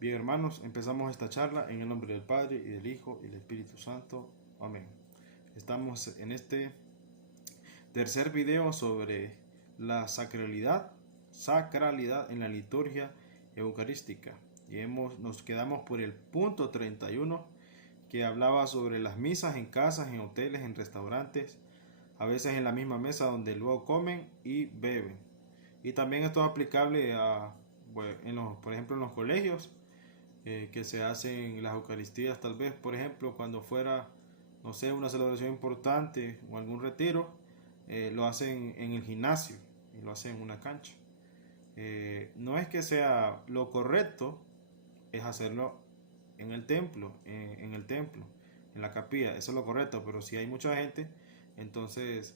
Bien, hermanos, empezamos esta charla en el nombre del Padre y del Hijo y del Espíritu Santo. Amén. Estamos en este tercer video sobre la sacralidad en la liturgia eucarística. Y nos quedamos por el punto 31 que hablaba sobre las misas en casas, en hoteles, en restaurantes, a veces en la misma mesa donde luego comen y beben. Y también esto es aplicable por ejemplo, en los colegios, que se hacen las Eucaristías, tal vez, por ejemplo, cuando fuera, no sé, una celebración importante o algún retiro, lo hacen en el gimnasio y lo hacen en una cancha. No es que sea lo correcto, es hacerlo en el templo, en la capilla, eso es lo correcto, pero si hay mucha gente, entonces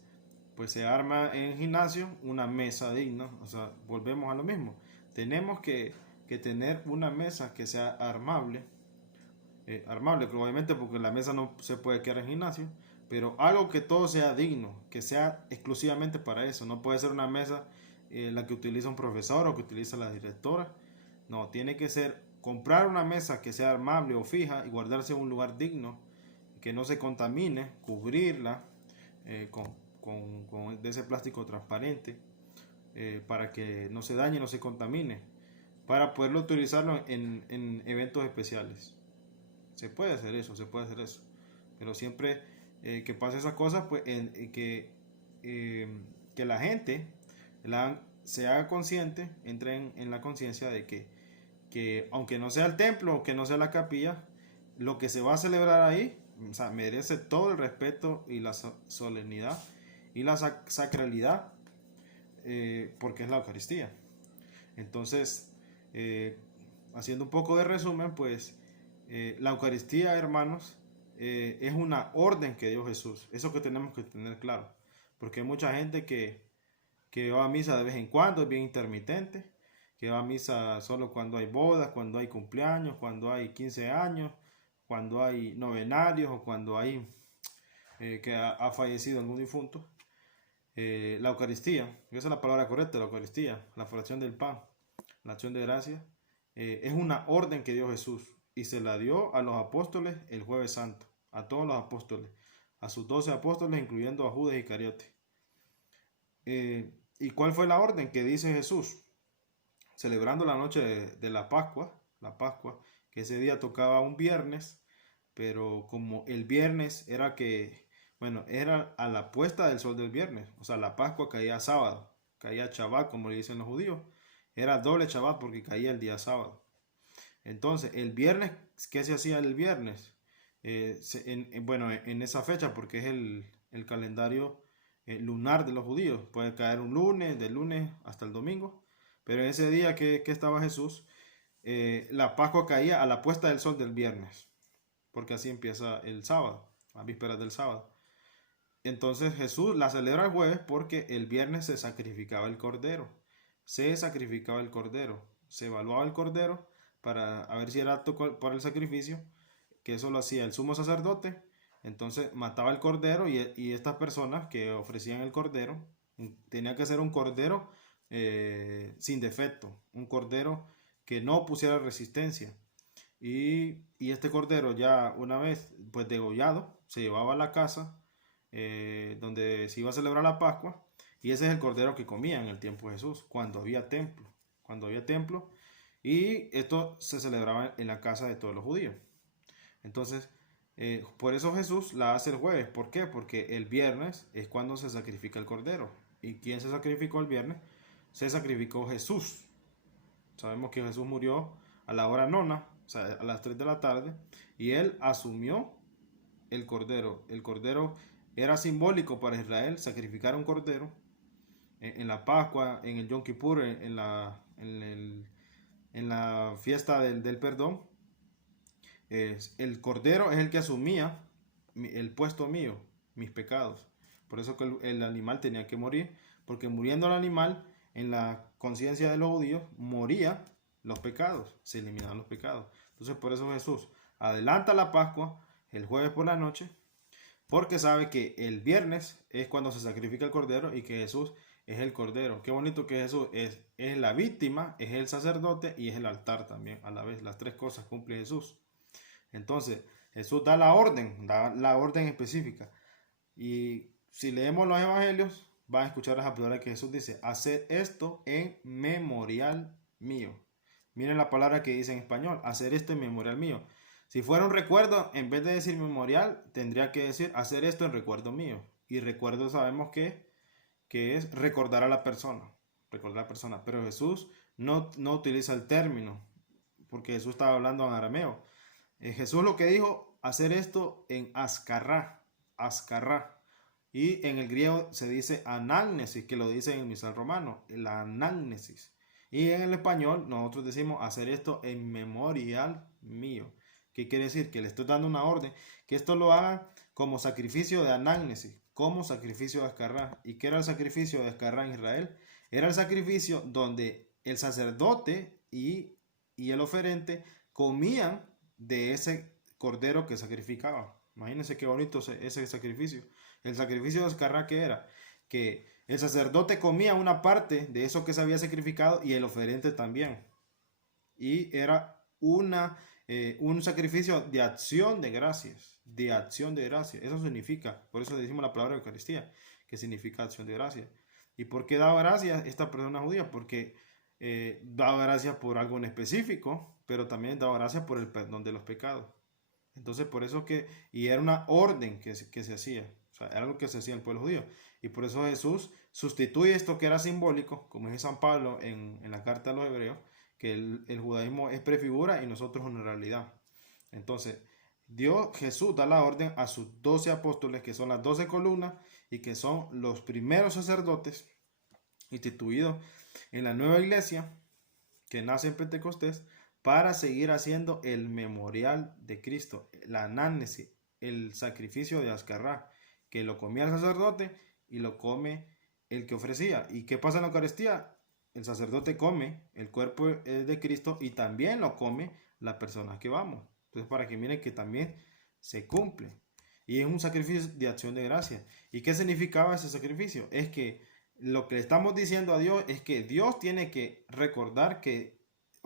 pues se arma en el gimnasio una mesa digna, o sea, volvemos a lo mismo, tenemos que tener una mesa que sea armable, obviamente porque la mesa no se puede quedar en gimnasio, pero algo que todo sea digno, que sea exclusivamente para eso. No puede ser una mesa la que utiliza un profesor o que utiliza la directora. No, tiene que ser comprar una mesa que sea armable o fija y guardarse en un lugar digno, que no se contamine, cubrirla de ese plástico transparente para que no se dañe, no se contamine, para poderlo utilizarlo en eventos especiales. Se puede hacer eso, pero siempre que pase esas cosas, pues que la gente se haga consciente, entre en la conciencia de que aunque no sea el templo, aunque no sea la capilla, lo que se va a celebrar ahí, o sea, merece todo el respeto y la solemnidad y la sacralidad, porque es la Eucaristía. Entonces, haciendo un poco de resumen, pues la Eucaristía, hermanos, es una orden que dio Jesús. Eso que tenemos que tener claro, porque hay mucha gente que va a misa de vez en cuando, es bien intermitente, que va a misa solo cuando hay bodas, cuando hay cumpleaños, cuando hay 15 años, cuando hay novenarios o cuando hay que ha fallecido algún difunto. La Eucaristía, esa es la palabra correcta, la Eucaristía, la fracción del pan, la acción de gracia, es una orden que dio Jesús y se la dio a los apóstoles el Jueves Santo, a todos los apóstoles, a sus 12 apóstoles, incluyendo a Judas Iscariote. ¿Y cuál fue la orden que dice Jesús? Celebrando la noche de la Pascua, que ese día tocaba un viernes, pero como el viernes era era a la puesta del sol del viernes, o sea, la Pascua caía sábado, caía Shabbat, como le dicen los judíos, era doble Shabbat porque caía el día sábado. Entonces, el viernes, ¿qué se hacía el viernes? En esa fecha, porque es el calendario lunar de los judíos, puede caer un lunes, del lunes hasta el domingo, pero en ese día que estaba Jesús, la Pascua caía a la puesta del sol del viernes, porque así empieza el sábado, a vísperas del sábado. Entonces Jesús la celebra el jueves porque el viernes se sacrificaba el cordero. Se evaluaba el cordero para ver si era apto para el sacrificio, que eso lo hacía el sumo sacerdote. Entonces mataba el cordero y estas personas que ofrecían el cordero, tenía que ser un cordero sin defecto, un cordero que no pusiera resistencia. Y este cordero, ya una vez pues degollado, se llevaba a la casa donde se iba a celebrar la Pascua, y ese es el cordero que comía en el tiempo de Jesús, cuando había templo, y esto se celebraba en la casa de todos los judíos. Entonces, por eso Jesús la hace el jueves. ¿Por qué? Porque el viernes es cuando se sacrifica el cordero. ¿Y quién se sacrificó el viernes? Se sacrificó Jesús. Sabemos que Jesús murió a la hora nona, o sea, a las 3 de la tarde, y él asumió el cordero. El cordero era simbólico para Israel, sacrificar un cordero en la Pascua, en el Yom Kippur, en la fiesta del perdón. El cordero es el que asumía el puesto mío, mis pecados. Por eso que el animal tenía que morir, porque muriendo el animal, en la conciencia de los judíos, moría los pecados, se eliminaban los pecados. Entonces por eso Jesús adelanta la Pascua el jueves por la noche, porque sabe que el viernes es cuando se sacrifica el cordero y que Jesús es el Cordero. Qué bonito que Jesús es la víctima, es el sacerdote y es el altar también a la vez. Las tres cosas cumple Jesús. Entonces, Jesús da la orden específica. Y si leemos los evangelios, van a escuchar las palabras que Jesús dice: hacer esto en memorial mío. Miren la palabra que dice en español: hacer esto en memorial mío. Si fuera un recuerdo, en vez de decir memorial, tendría que decir hacer esto en recuerdo mío. Y recuerdo sabemos que es recordar a la persona. Recordar a la persona. Pero Jesús no utiliza el término, porque Jesús estaba hablando en arameo. Jesús lo que dijo: hacer esto en ascarrá. Ascarrá. Y en el griego se dice anágnesis, que lo dice en el misal romano, la anágnesis. Y en el español nosotros decimos hacer esto en memorial mío. ¿Qué quiere decir? Que le estoy dando una orden, que esto lo haga como sacrificio de anágnesis, como sacrificio de ascarrá. ¿Y qué era el sacrificio de ascarrá en Israel? Era el sacrificio donde el sacerdote y el oferente comían de ese cordero que sacrificaban. Imagínense qué bonito ese sacrificio. El sacrificio de ascarrá, ¿qué era? Que el sacerdote comía una parte de eso que se había sacrificado y el oferente también. Y era un sacrificio de acción de gracias. De acción de gracias. Eso significa, por eso decimos la palabra Eucaristía, que significa acción de gracias. ¿Y por qué daba gracias esta persona judía? Porque daba gracias por algo en específico, pero también daba gracias por el perdón de los pecados. Entonces, por eso y era una orden que se hacía. O sea, era lo que se hacía en el pueblo judío. Y por eso Jesús sustituye esto que era simbólico, como dice San Pablo en la carta a los hebreos, que el judaísmo es prefigura y nosotros una realidad. Entonces, Jesús da la orden a sus 12 apóstoles, que son las 12 columnas y que son los primeros sacerdotes instituidos en la nueva iglesia que nace en Pentecostés, para seguir haciendo el memorial de Cristo, la anágnesis, el sacrificio de ascarrá, que lo comía el sacerdote y lo come el que ofrecía. ¿Y qué pasa en la Eucaristía? El sacerdote come el cuerpo de Cristo y también lo come la persona que vamos. Entonces, para que miren que también se cumple. Y es un sacrificio de acción de gracia. ¿Y qué significaba ese sacrificio? Es que lo que le estamos diciendo a Dios es que Dios tiene que recordar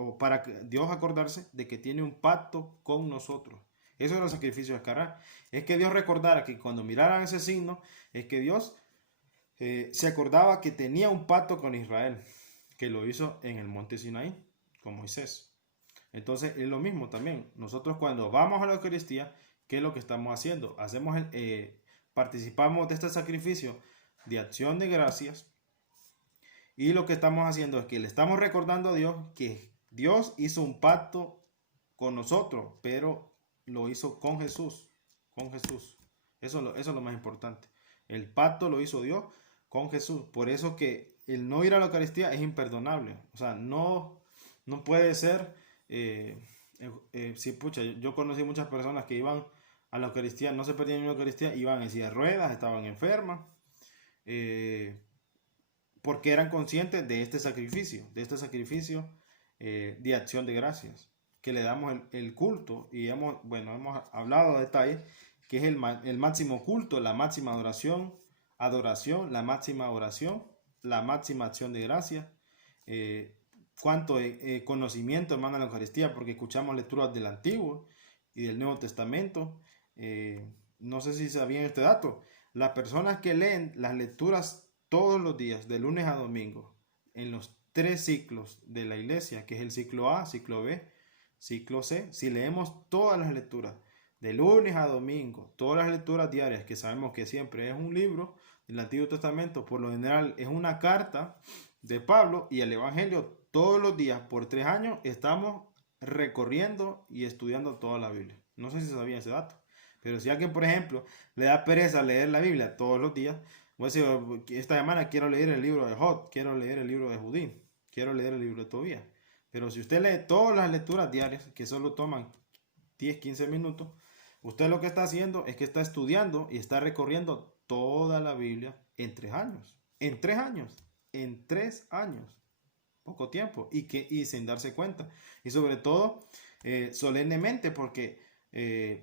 o para Dios acordarse de que tiene un pacto con nosotros. Eso es el sacrificio de ascarrá. Es que Dios recordara que cuando miraran ese signo, es que Dios se acordaba que tenía un pacto con Israel, que lo hizo en el monte Sinaí, con Moisés. Entonces es lo mismo también. Nosotros cuando vamos a la Eucaristía, ¿qué es lo que estamos haciendo? Participamos de este sacrificio de acción de gracias. Y lo que estamos haciendo es que le estamos recordando a Dios que Dios hizo un pacto con nosotros, pero lo hizo con Jesús. Con Jesús. Eso es lo más importante. El pacto lo hizo Dios con Jesús. Por eso que el no ir a la Eucaristía es imperdonable. O sea, no puede ser. Sí, pucha, yo conocí muchas personas que iban a la Eucaristía, no se perdían en la Eucaristía, iban en silla de ruedas, estaban enfermas. Porque eran conscientes de este sacrificio de acción de gracias, que le damos el culto, y hemos hablado de detalles, que es el máximo culto, la máxima adoración, la máxima oración, la máxima acción de gracias. Cuánto conocimiento emana la Eucaristía, porque escuchamos lecturas del Antiguo y del Nuevo Testamento. No sé si sabían este dato. Las personas que leen las lecturas todos los días, de lunes a domingo, en los 3 ciclos de la iglesia, que es el ciclo A, ciclo B, ciclo C, si leemos todas las lecturas, de lunes a domingo, todas las lecturas diarias, que sabemos que siempre es un libro del Antiguo Testamento, por lo general es una carta de Pablo, y el Evangelio, todos los días, por 3 años, estamos recorriendo y estudiando toda la Biblia. No sé si sabían ese dato, pero si alguien, por ejemplo, le da pereza leer la Biblia todos los días, voy a decir, esta semana quiero leer el libro de Job, quiero leer el libro de Judí, quiero leer el libro de Tobías. Pero si usted lee todas las lecturas diarias, que solo toman 10, 15 minutos, usted lo que está haciendo es que está estudiando y está recorriendo toda la Biblia en 3 años. En 3 años. En 3 años. Poco tiempo. Y sin darse cuenta. Y sobre todo, solemnemente, porque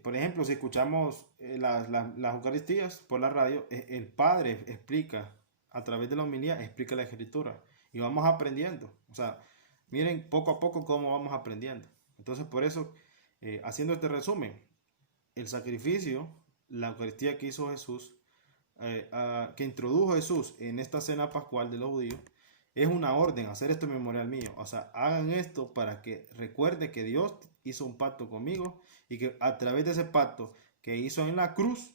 por ejemplo, si escuchamos las Eucaristías por la radio, el Padre explica a través de la homilía, explica la escritura. Y vamos aprendiendo. O sea, miren poco a poco cómo vamos aprendiendo. Entonces, por eso, haciendo este resumen, el sacrificio, la Eucaristía que hizo Jesús, que introdujo Jesús en esta cena pascual de los judíos, es una orden, hacer esto en memorial mío. O sea, hagan esto para que recuerde que Dios hizo un pacto conmigo y que a través de ese pacto que hizo en la cruz,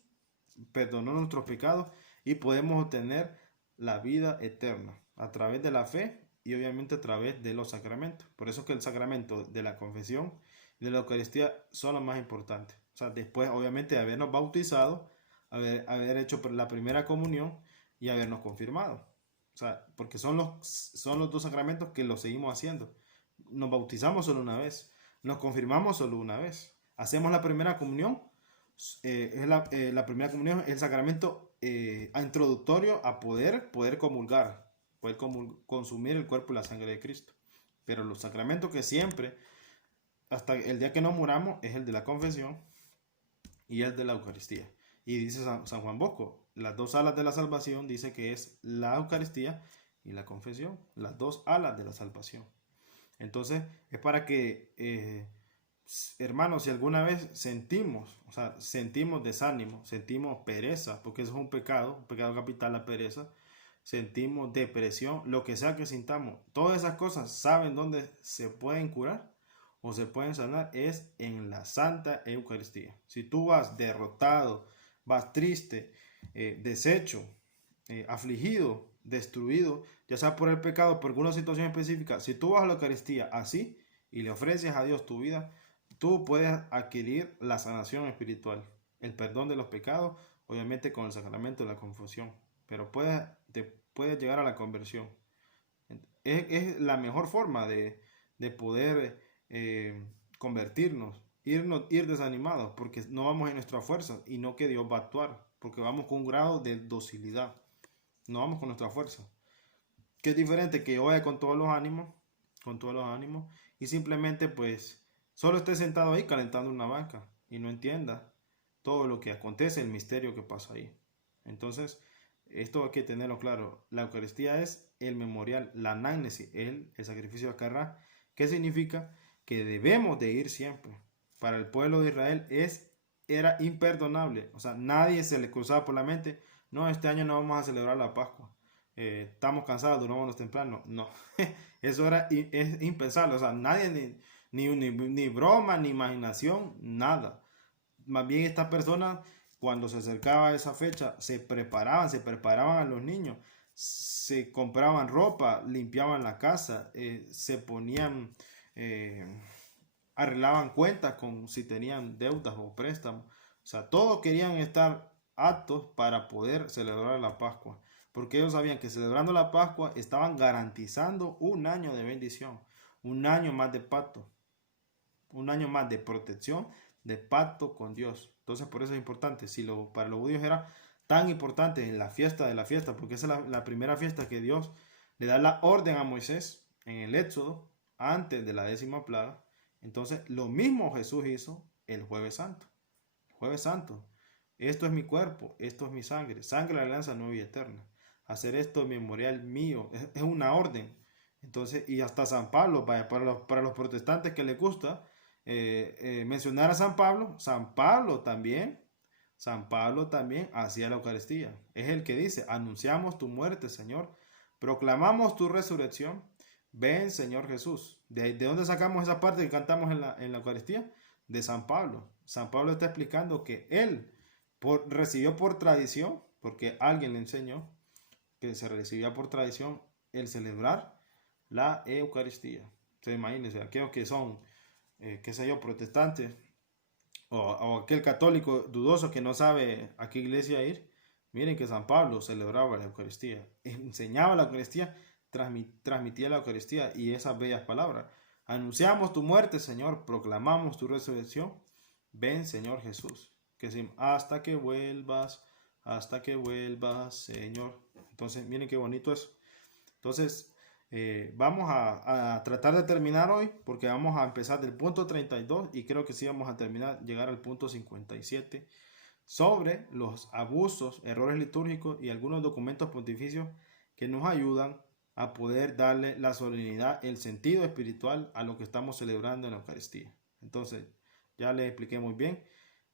perdonó nuestros pecados y podemos obtener la vida eterna a través de la fe y obviamente a través de los sacramentos. Por eso es que el sacramento de la confesión y de la Eucaristía son los más importantes. O sea, después obviamente de habernos bautizado, haber hecho la primera comunión y habernos confirmado. O sea, porque son los dos sacramentos que los seguimos haciendo. Nos bautizamos solo una vez, nos confirmamos solo una vez. Hacemos la primera comunión. La primera comunión es el sacramento introductorio a poder comulgar, poder consumir el cuerpo y la sangre de Cristo. Pero los sacramentos que siempre, hasta el día que nos muramos, es el de la confesión y el de la Eucaristía. Y dice San Juan Bosco, las dos alas de la salvación, dice que es la Eucaristía y la confesión, las dos alas de la salvación. Entonces, es para que, hermanos, si alguna vez sentimos desánimo, sentimos pereza, porque eso es un pecado capital, la pereza, sentimos depresión, lo que sea que sintamos, todas esas cosas, ¿saben dónde se pueden curar o se pueden sanar? Es en la Santa Eucaristía. Si tú vas derrotado, vas triste, deshecho, afligido, destruido, ya sea por el pecado, por alguna situación específica, si tú vas a la Eucaristía así y le ofreces a Dios tu vida, tú puedes adquirir la sanación espiritual, el perdón de los pecados, obviamente con el sacramento de la confesión, pero puedes llegar a la conversión. Es la mejor forma de poder convertirnos, ir desanimados, porque no vamos en nuestra fuerza y no que Dios va a actuar, porque vamos con un grado de docilidad, no vamos con nuestra fuerza, que es diferente que yo vaya con todos los ánimos, y simplemente pues solo esté sentado ahí calentando una banca y no entienda todo lo que acontece, el misterio que pasa ahí. Entonces, esto hay que tenerlo claro. La Eucaristía es el memorial, la anagnesis, el sacrificio de Acarrá. ¿Qué significa? Que debemos de ir siempre. Para el pueblo de Israel era imperdonable. O sea, nadie se le cruzaba por la mente, no, este año no vamos a celebrar la Pascua. Estamos cansados, durámonos temprano. No, eso es impensable. O sea, nadie, ni broma, ni imaginación, nada. Más bien estas personas, cuando se acercaba a esa fecha, se preparaban a los niños, se compraban ropa, limpiaban la casa, se ponían, arreglaban cuentas con si tenían deudas o préstamos. O sea, todos querían estar aptos para poder celebrar la Pascua, porque ellos sabían que celebrando la Pascua estaban garantizando un año de bendición, un año más de pacto, un año más de protección, de pacto con Dios. Entonces, por eso es importante. Si para los judíos era tan importante en la fiesta de la fiesta, porque esa es la primera fiesta que Dios le da la orden a Moisés en el Éxodo, antes de la 10ª plaga. Entonces, lo mismo Jesús hizo el Jueves Santo. Jueves Santo. Esto es mi cuerpo, esto es mi sangre, sangre de la alianza nueva y eterna. Hacer esto en memorial mío, es una orden. Entonces, y hasta San Pablo, para los protestantes que les gusta mencionar a San Pablo también hacía la Eucaristía. Es el que dice, anunciamos tu muerte, Señor, proclamamos tu resurrección, ven, Señor Jesús. ¿De dónde sacamos esa parte que cantamos en la Eucaristía? De San Pablo. San Pablo está explicando que él recibió por tradición, porque alguien le enseñó que se recibía por tradición el celebrar la Eucaristía. Entonces imagínense, aquellos que son, qué sé yo, protestantes, o aquel católico dudoso que no sabe a qué iglesia ir, miren que San Pablo celebraba la Eucaristía, enseñaba la Eucaristía, transmitía la Eucaristía y esas bellas palabras. Anunciamos tu muerte, Señor, proclamamos tu resurrección, ven, Señor Jesús. Que decimos, hasta que vuelvas, Señor. Entonces, miren qué bonito es. Entonces, vamos a tratar de terminar hoy, porque vamos a empezar del punto 32 y creo que sí vamos a llegar al punto 57, sobre los abusos, errores litúrgicos y algunos documentos pontificios que nos ayudan a poder darle la solemnidad, el sentido espiritual a lo que estamos celebrando en la Eucaristía. Entonces, ya les expliqué muy bien.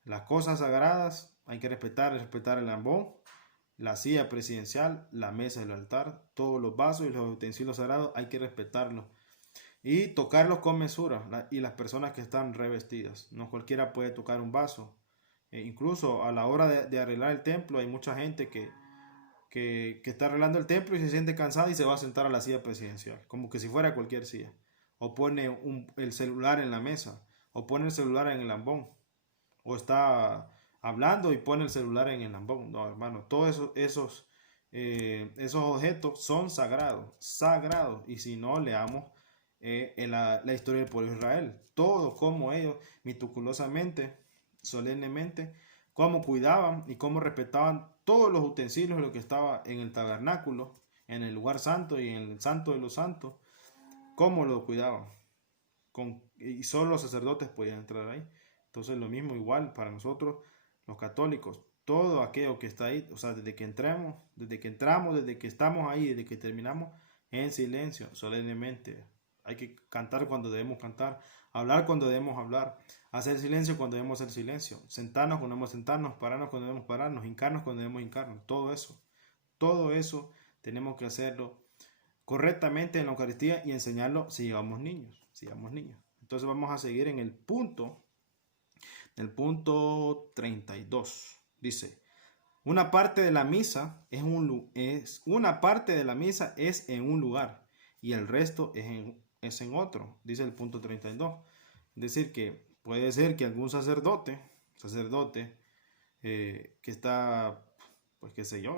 Las cosas sagradas hay que respetar el ambón, la silla presidencial, la mesa del altar, todos los vasos y los utensilios sagrados hay que respetarlos y tocarlos con mesura. Y las personas que están revestidas, no cualquiera puede tocar un vaso. Incluso a la hora de arreglar el templo hay mucha gente que está arreglando el templo y se siente cansada y se va a sentar a la silla presidencial, como que si fuera cualquier silla. O pone el celular en la mesa, o pone el celular en el ambón, o está hablando y pone el celular en el ambón. No, hermano, todos esos objetos son sagrados. Y si no, leamos en la historia del pueblo de Israel, todo como ellos meticulosamente, solemnemente, cómo cuidaban y cómo respetaban todos los utensilios de lo que estaba en el tabernáculo, en el lugar santo y en el santo de los santos, cómo lo cuidaban. Y solo los sacerdotes podían entrar ahí. Entonces lo mismo igual para nosotros los católicos, todo aquello que está ahí, o sea, desde que entramos, desde que estamos ahí, desde que terminamos, en silencio, solemnemente. Hay que cantar cuando debemos cantar, hablar cuando debemos hablar, hacer silencio cuando debemos hacer silencio, sentarnos cuando debemos sentarnos, pararnos cuando debemos pararnos, hincarnos cuando debemos hincarnos. Todo eso tenemos que hacerlo correctamente en la Eucaristía y enseñarlo si llevamos niños. Entonces vamos a seguir en el punto 32. Dice: una parte de la misa es en un lugar y el resto es en otro, dice el punto 32. Es decir, que puede ser que algún sacerdote que está, pues qué sé yo,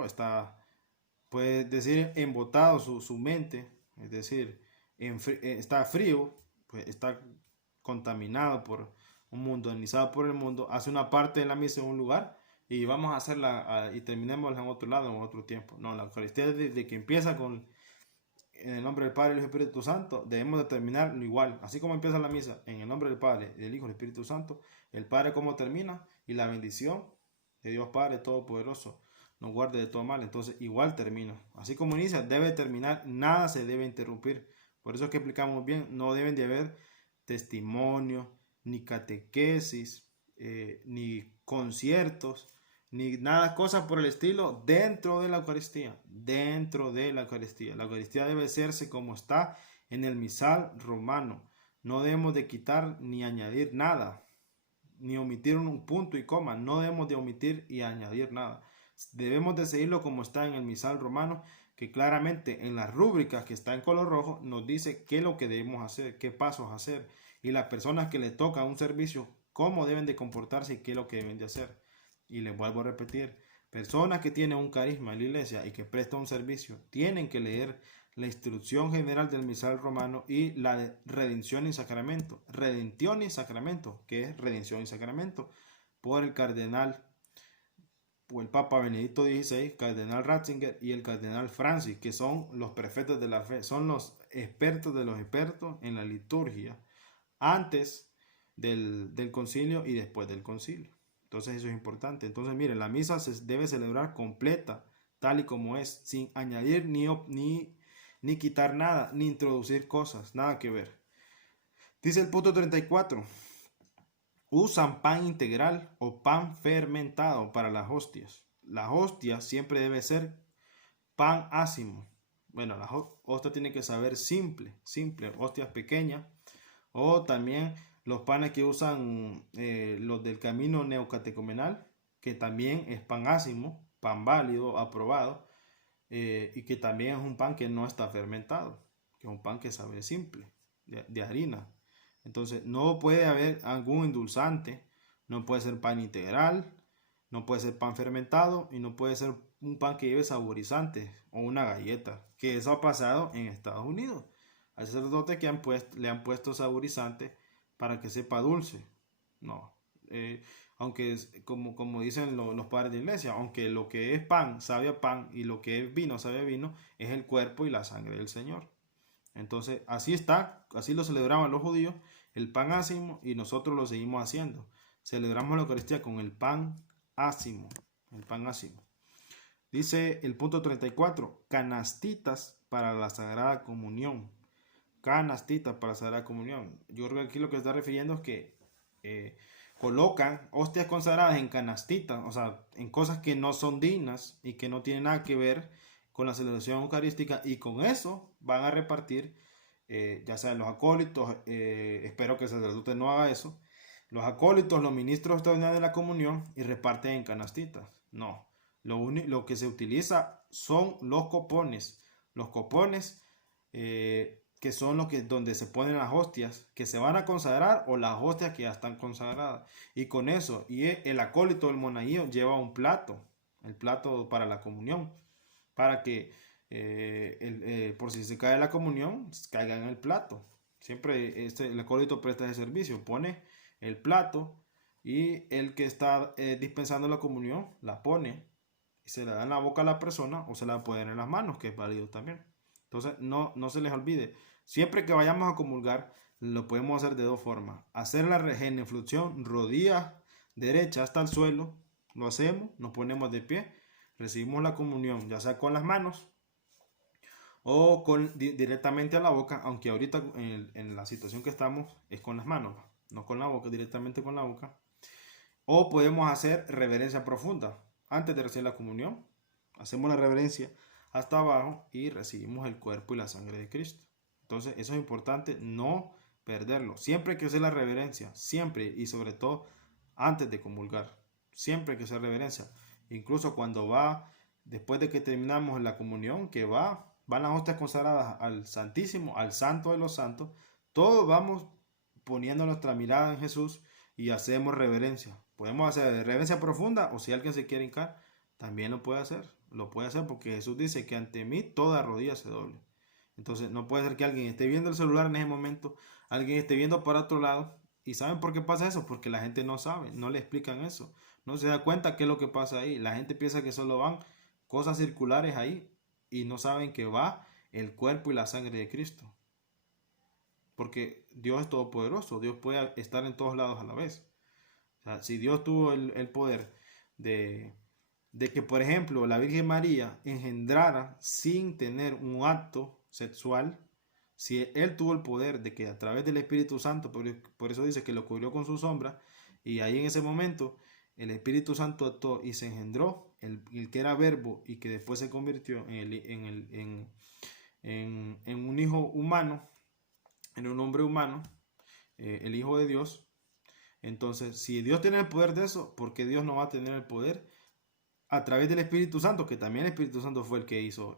puede decir, embotado su mente, es decir, está frío, pues está contaminado mundanizado por el mundo, hace una parte de la misa en un lugar y vamos a hacerla y terminémosla en otro lado en otro tiempo. No, la Eucaristía desde que empieza en el nombre del Padre y del Espíritu Santo, debemos de terminarlo igual, así como empieza la misa en el nombre del Padre, del Hijo y del Espíritu Santo, el Padre como termina y la bendición de Dios Padre Todopoderoso nos guarde de todo mal. Entonces igual termina, así como inicia, debe terminar, nada se debe interrumpir. Por eso es que explicamos bien, no deben de haber testimonio, ni catequesis, ni conciertos, ni nada, cosas por el estilo dentro de la Eucaristía. La Eucaristía debe hacerse como está en el misal romano. No debemos de quitar ni añadir nada, ni omitir un punto y coma. No debemos de omitir y añadir nada. Debemos de seguirlo como está en el misal romano, que claramente en las rúbricas que está en color rojo nos dice qué es lo que debemos hacer, qué pasos hacer, y las personas que le toca un servicio, cómo deben de comportarse y qué es lo que deben de hacer. Y les vuelvo a repetir, personas que tienen un carisma en la iglesia y que prestan un servicio, tienen que leer la instrucción general del misal romano y la de redención y sacramento, que es redención y sacramento, por el cardenal o el Papa Benedicto XVI, Cardenal Ratzinger y el Cardenal Francis, que son los prefectos de la fe, son los expertos de los expertos en la liturgia, antes del concilio y después del concilio. Entonces eso es importante. Entonces miren, la misa se debe celebrar completa, tal y como es, sin añadir ni quitar nada, ni introducir cosas, nada que ver. Dice el punto 34. Usan pan integral o pan fermentado para las hostias. Las hostias siempre debe ser pan ácimo. Bueno, la hostia tiene que saber simple, hostias pequeñas. O también los panes que usan los del camino neocatecumenal, que también es pan ácimo, pan válido, aprobado, y que también es un pan que no está fermentado, que es un pan que sabe simple, de harina. Entonces no puede haber algún endulzante, no puede ser pan integral, no puede ser pan fermentado y no puede ser un pan que lleve saborizantes o una galleta, que eso ha pasado en Estados Unidos. Hay sacerdotes que le han puesto saborizantes para que sepa dulce. No, aunque como dicen los padres de iglesia, aunque lo que es pan sabe a pan y lo que es vino sabe a vino, es el cuerpo y la sangre del Señor. Entonces así lo celebraban los judíos, el pan ácimo, y nosotros lo seguimos haciendo. Celebramos la Eucaristía con el pan ácimo, Dice el punto 34, canastitas para la Sagrada Comunión. Canastitas para la Sagrada Comunión. Yo creo que aquí lo que está refiriendo es que colocan hostias consagradas en canastitas, o sea, en cosas que no son dignas y que no tienen nada que ver con la celebración eucarística, y con eso van a repartir, ya sean los acólitos, espero que el sacerdote no haga eso, los acólitos, los ministros extraordinarios de la comunión, y reparten en canastitas. No, lo que se utiliza son los copones. Los copones, que son los que donde se ponen las hostias que se van a consagrar, o las hostias que ya están consagradas. Y con eso, y el acólito del monaguillo lleva un plato, el plato para la comunión, para que por si se cae la comunión, caiga en el plato. Siempre el acólito presta ese servicio, pone el plato, y el que está dispensando la comunión la pone y se la da en la boca a la persona, o se la puede dar en las manos, que es válido también. Entonces no se les olvide, siempre que vayamos a comulgar, lo podemos hacer de dos formas: hacer la genuflexión, rodillas derecha hasta el suelo, lo hacemos, nos ponemos de pie, recibimos la comunión, ya sea con las manos o directamente a la boca, aunque ahorita en la situación que estamos es con las manos, no con la boca, directamente con la boca. O podemos hacer reverencia profunda antes de recibir la comunión. Hacemos la reverencia hasta abajo y recibimos el cuerpo y la sangre de Cristo. Entonces eso es importante no perderlo. Siempre hay que hacer la reverencia, siempre, y sobre todo antes de comulgar. Siempre hay que hacer reverencia. Incluso cuando después de que terminamos la comunión, que van las hostias consagradas al Santísimo, al Santo de los Santos, todos vamos poniendo nuestra mirada en Jesús y hacemos reverencia. Podemos hacer reverencia profunda, o si alguien se quiere hincar, también lo puede hacer. Lo puede hacer porque Jesús dice que ante mí toda rodilla se doble. Entonces no puede ser que alguien esté viendo el celular en ese momento, alguien esté viendo para otro lado. ¿Y saben por qué pasa eso? Porque la gente no sabe, no le explican eso. No se da cuenta qué es lo que pasa ahí. La gente piensa que solo van cosas circulares ahí, y no saben que va el cuerpo y la sangre de Cristo. Porque Dios es todopoderoso, Dios puede estar en todos lados a la vez. O sea, si Dios tuvo el poder de que, por ejemplo, la Virgen María engendrara sin tener un acto sexual, si Él tuvo el poder de que a través del Espíritu Santo, por eso dice que lo cubrió con su sombra, y ahí en ese momento el Espíritu Santo actuó y se engendró el que era verbo y que después se convirtió en un hijo humano, en un hombre humano, el Hijo de Dios. Entonces, si Dios tiene el poder de eso, ¿por qué Dios no va a tener el poder a través del Espíritu Santo? Que también el Espíritu Santo fue el que hizo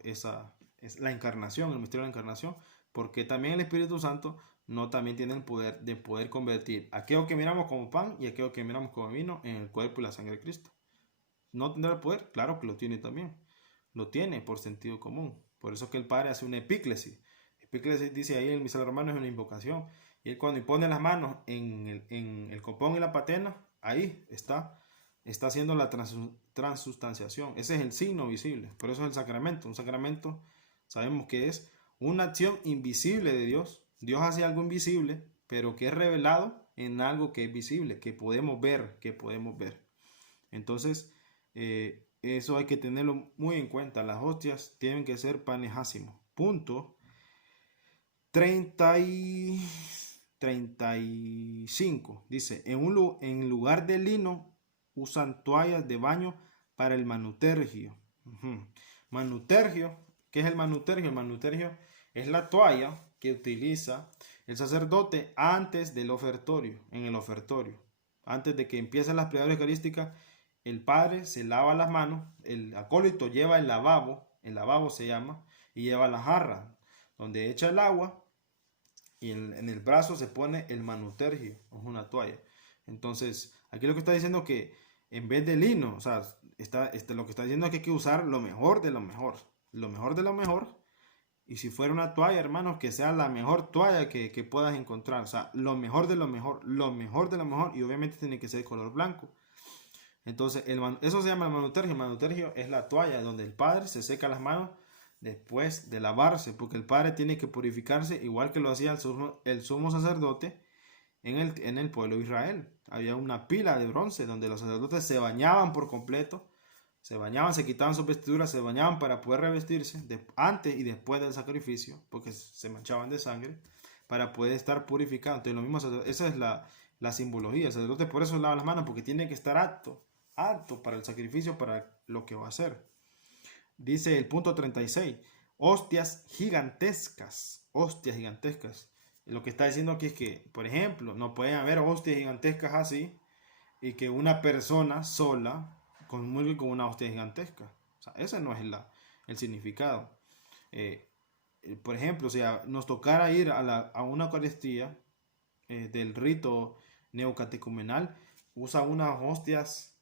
la encarnación, el misterio de la encarnación, porque también el Espíritu Santo no también tiene el poder de poder convertir aquello que miramos como pan y aquello que miramos como vino en el cuerpo y la sangre de Cristo. ¿No tendrá el poder? Claro que lo tiene también. Lo tiene por sentido común. Por eso es que el Padre hace una epíclesis. Epíclesis dice ahí en el misal romano, es una invocación. Y él cuando pone las manos en el copón y la patena, ahí está haciendo la transustanciación. Ese es el signo visible. Por eso es el sacramento. Un sacramento sabemos que es una acción invisible de Dios. Dios hace algo invisible, pero que es revelado en algo que es visible, que podemos ver, Entonces, eso hay que tenerlo muy en cuenta. Las hostias tienen que ser panes ácimos. Punto 35. Dice, en lugar de lino usan toallas de baño para el manutergio. Manutergio, ¿qué es el manutergio? El manutergio es la toalla que utiliza el sacerdote antes del ofertorio, en el ofertorio. Antes de que empiecen las plegarias eucarísticas, el padre se lava las manos, el acólito lleva el lavabo se llama, y lleva la jarra donde echa el agua, y en el brazo se pone el manutergio, es una toalla. Entonces, aquí lo que está diciendo que en vez de lino, o sea, lo que está diciendo es que hay que usar lo mejor de lo mejor, y si fuera una toalla, hermanos, que sea la mejor toalla que puedas encontrar, o sea, lo mejor de lo mejor, y obviamente tiene que ser de color blanco. Entonces, eso se llama el manutergio. El manutergio es la toalla donde el padre se seca las manos después de lavarse, porque el padre tiene que purificarse igual que lo hacía el sumo sacerdote en el pueblo de Israel. Había una pila de bronce donde los sacerdotes se bañaban por completo Se bañaban, se quitaban sus vestiduras, se bañaban para poder revestirse antes y después del sacrificio, porque se manchaban de sangre, para poder estar purificados. Entonces, lo mismo, esa es la simbología. El sacerdote por eso lava las manos, porque tiene que estar apto para el sacrificio, para lo que va a hacer. Dice el punto 36, hostias gigantescas, hostias gigantescas. Lo que está diciendo aquí es que, por ejemplo, no pueden haber hostias gigantescas así y que una persona sola comulgue con una hostia gigantesca. O sea, ese no es el significado. Por ejemplo, o sea, nos tocara ir a una Eucaristía del rito neocatecumenal, usa unas hostias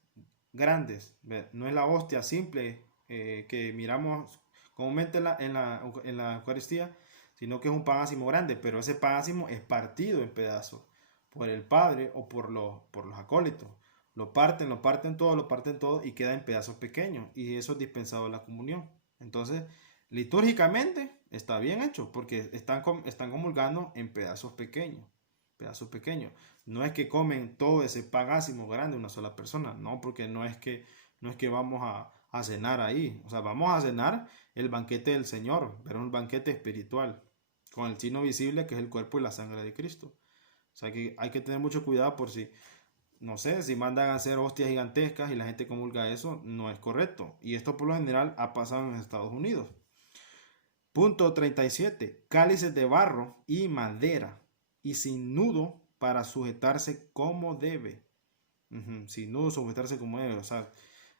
grandes. No es la hostia simple que miramos comúnmente en la Eucaristía, sino que es un pagásimo grande, pero ese pagásimo es partido en pedazos por el Padre o por los acólitos. Lo parten todo y queda en pedazos pequeños, y eso es dispensado en la comunión. Entonces, litúrgicamente está bien hecho, porque están comulgando en pedazos pequeños. No es que comen todo ese pagásimo grande una sola persona, no, porque no es que vamos a cenar ahí. O sea, vamos a cenar el banquete del Señor, pero un banquete espiritual, con el signo visible que es el cuerpo y la sangre de Cristo. O sea, que hay que tener mucho cuidado por si, no sé, si mandan a hacer hostias gigantescas y la gente comulga eso, no es correcto. Y esto por lo general ha pasado en Estados Unidos. Punto 37. Cálices de barro y madera y sin nudo para sujetarse como debe. Sin nudo, sujetarse como debe. O sea,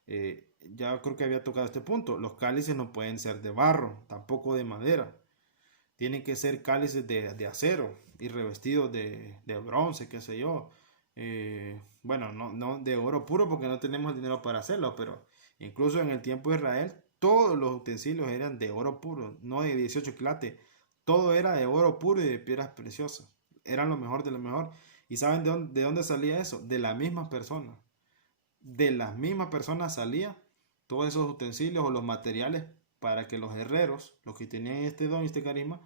ya creo que había tocado este punto. Los cálices no pueden ser de barro, tampoco de madera. Tienen que ser cálices de acero y revestidos de bronce, qué sé yo. Bueno, no de oro puro porque no tenemos el dinero para hacerlo, pero incluso en el tiempo de Israel todos los utensilios eran de oro puro, no de 18 quilates. Todo era de oro puro y de piedras preciosas. Eran lo mejor de lo mejor. ¿Y saben de dónde salía eso? De las mismas personas. De las mismas personas salía todos esos utensilios o los materiales para que los herreros, los que tenían este don y este carisma,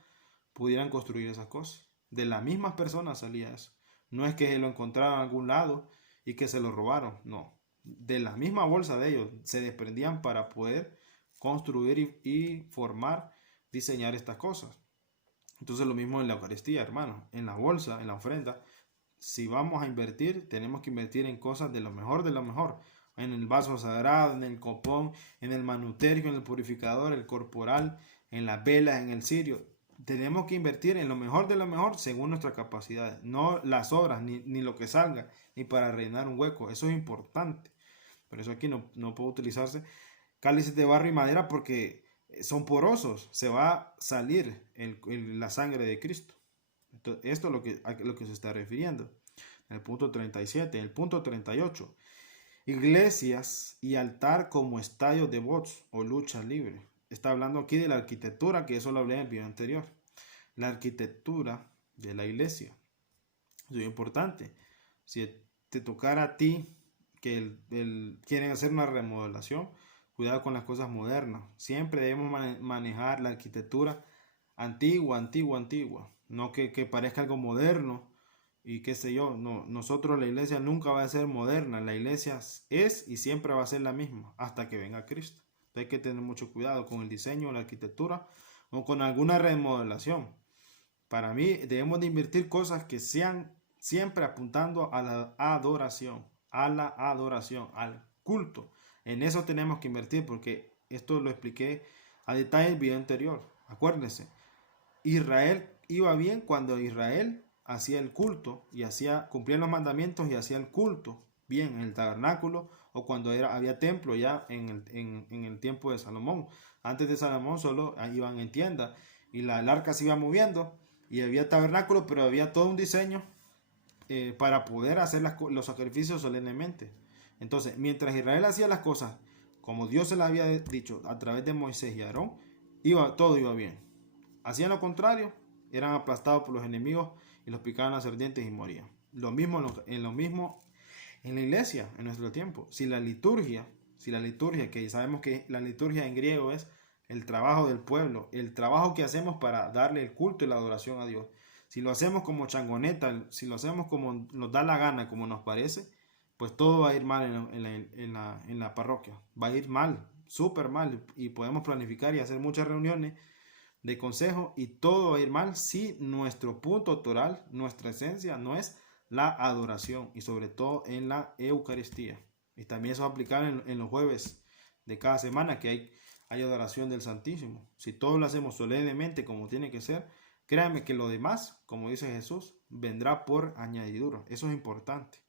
pudieran construir esas cosas. De las mismas personas salía eso. No es que se lo encontraron en algún lado y que se lo robaron, no. De la misma bolsa de ellos se desprendían para poder construir y formar, diseñar estas cosas. Entonces lo mismo en la Eucaristía, hermanos, en la bolsa, en la ofrenda. Si vamos a invertir, tenemos que invertir en cosas de lo mejor, en el vaso sagrado, en el copón, en el manuterio, en el purificador, el corporal, en las velas, en el cirio. Tenemos que invertir en lo mejor de lo mejor según nuestras capacidades, no las obras, ni lo que salga, ni para rellenar un hueco. Eso es importante. Por eso aquí no puede utilizarse cálices de barro y madera porque son porosos, se va a salir la sangre de Cristo. Entonces, esto es a lo que se está refiriendo. En el punto 37, en el punto 38. Iglesias y altar como estadio de box o lucha libre. Está hablando aquí de la arquitectura, que eso lo hablé en el video anterior. La arquitectura de la iglesia. Eso es importante. Si te tocara a ti que quieren hacer una remodelación, cuidado con las cosas modernas. Siempre debemos manejar la arquitectura antigua. No que parezca algo moderno y qué sé yo. No, nosotros, la iglesia nunca va a ser moderna. La iglesia es y siempre va a ser la misma hasta que venga Cristo. Entonces hay que tener mucho cuidado con el diseño, la arquitectura o con alguna remodelación. Para mí debemos de invertir cosas que sean siempre apuntando a la adoración, al culto. En eso tenemos que invertir porque esto lo expliqué a detalle en el video anterior. Acuérdense, Israel iba bien cuando Israel hacía el culto y cumplía los mandamientos y hacía el culto bien en el tabernáculo o cuando había templo ya en el tiempo de Salomón. Antes de Salomón solo iban en tienda y el arca se iba moviendo y había tabernáculo, pero había todo un diseño para poder hacer los sacrificios solemnemente. Entonces, mientras Israel hacía las cosas como Dios se las había dicho a través de Moisés y Aarón, todo iba bien. Hacían lo contrario, eran aplastados por los enemigos y los picaban las serpientes y morían. Lo mismo en la iglesia, en nuestro tiempo. Si la liturgia, que sabemos que la liturgia en griego es el trabajo del pueblo, el trabajo que hacemos para darle el culto y la adoración a Dios. Si lo hacemos como changoneta, si lo hacemos como nos da la gana, como nos parece, pues todo va a ir mal en la parroquia. Va a ir mal, súper mal. Y podemos planificar y hacer muchas reuniones de consejo y todo va a ir mal si nuestro punto toral, nuestra esencia no es la adoración y sobre todo en la Eucaristía. Y también eso va a aplicar en los jueves de cada semana que hay adoración del Santísimo. Si todo lo hacemos solemnemente como tiene que ser, créanme que lo demás, como dice Jesús, vendrá por añadidura. Eso es importante.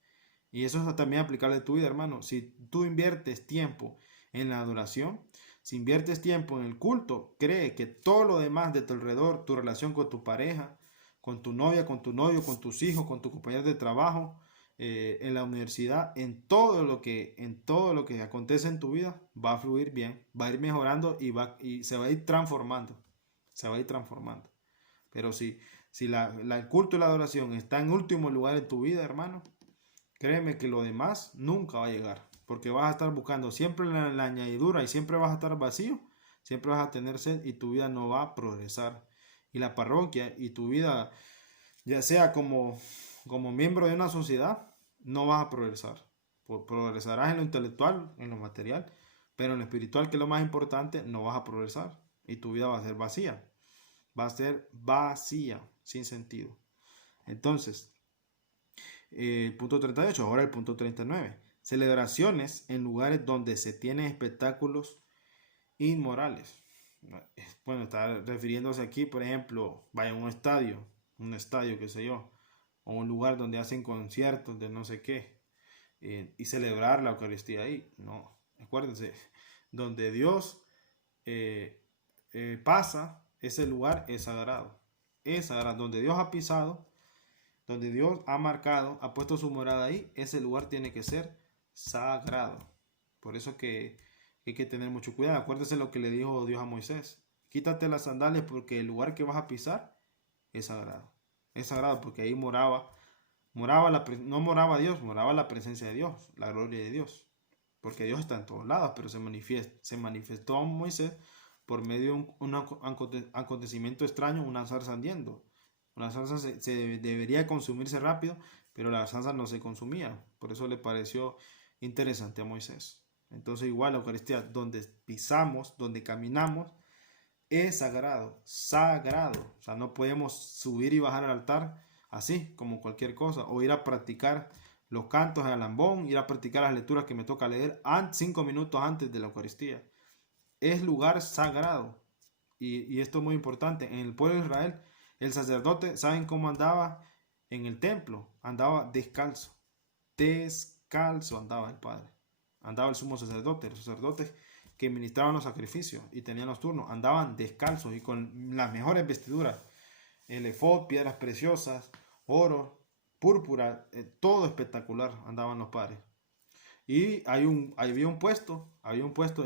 Y eso es también aplicable a tu vida, hermano. Si tú inviertes tiempo en la adoración, si inviertes tiempo en el culto, cree que todo lo demás de tu alrededor, tu relación con tu pareja, con tu novia, con tu novio, con tus hijos, con tu compañero de trabajo, en la universidad, en todo lo que acontece en tu vida, va a fluir bien, va a ir mejorando y se va a ir transformando. Se va a ir transformando. Pero si el culto y la adoración está en último lugar en tu vida, hermano, créeme que lo demás nunca va a llegar, porque vas a estar buscando siempre la añadidura y siempre vas a estar vacío, siempre vas a tener sed y tu vida no va a progresar. Y la parroquia y tu vida, ya sea como miembro de una sociedad, no vas a progresar. Progresarás en lo intelectual, en lo material, pero en lo espiritual, que es lo más importante, no vas a progresar y tu vida va a ser vacía. Va a ser vacía, sin sentido. Entonces, el punto 38, ahora el punto 39. Celebraciones en lugares donde se tienen espectáculos inmorales. Bueno, está refiriéndose aquí, por ejemplo, vaya a un estadio, qué sé yo, o un lugar donde hacen conciertos de no sé qué, y celebrar la Eucaristía ahí. No, acuérdense, donde Dios pasa, ese lugar es sagrado. Es sagrado. Donde Dios ha pisado, donde Dios ha marcado, ha puesto su morada ahí, ese lugar tiene que ser sagrado. Por eso que hay que tener mucho cuidado. Acuérdese lo que le dijo Dios a Moisés. Quítate las sandalias porque el lugar que vas a pisar es sagrado. Es sagrado porque ahí no moraba Dios, moraba la presencia de Dios, la gloria de Dios. Porque Dios está en todos lados, pero se manifestó a Moisés por medio de un acontecimiento extraño, una zarza ardiendo. Una salsa debería consumirse rápido, pero la salsa no se consumía. Por eso le pareció interesante a Moisés. Entonces igual la Eucaristía, donde pisamos, donde caminamos, es sagrado, sagrado. O sea, no podemos subir y bajar al altar así, como cualquier cosa, o ir a practicar los cantos al ambón, ir a practicar las lecturas que me toca leer 5 minutos antes de la Eucaristía. Es lugar sagrado. Y esto es muy importante. En el pueblo de Israel, el sacerdote, ¿saben cómo andaba en el templo? Andaba descalzo. Descalzo andaba el padre. Andaba el sumo sacerdote. Los sacerdotes que ministraban los sacrificios y tenían los turnos andaban descalzos y con las mejores vestiduras. El efod, piedras preciosas, oro, púrpura, todo espectacular andaban los padres. Y había un puesto,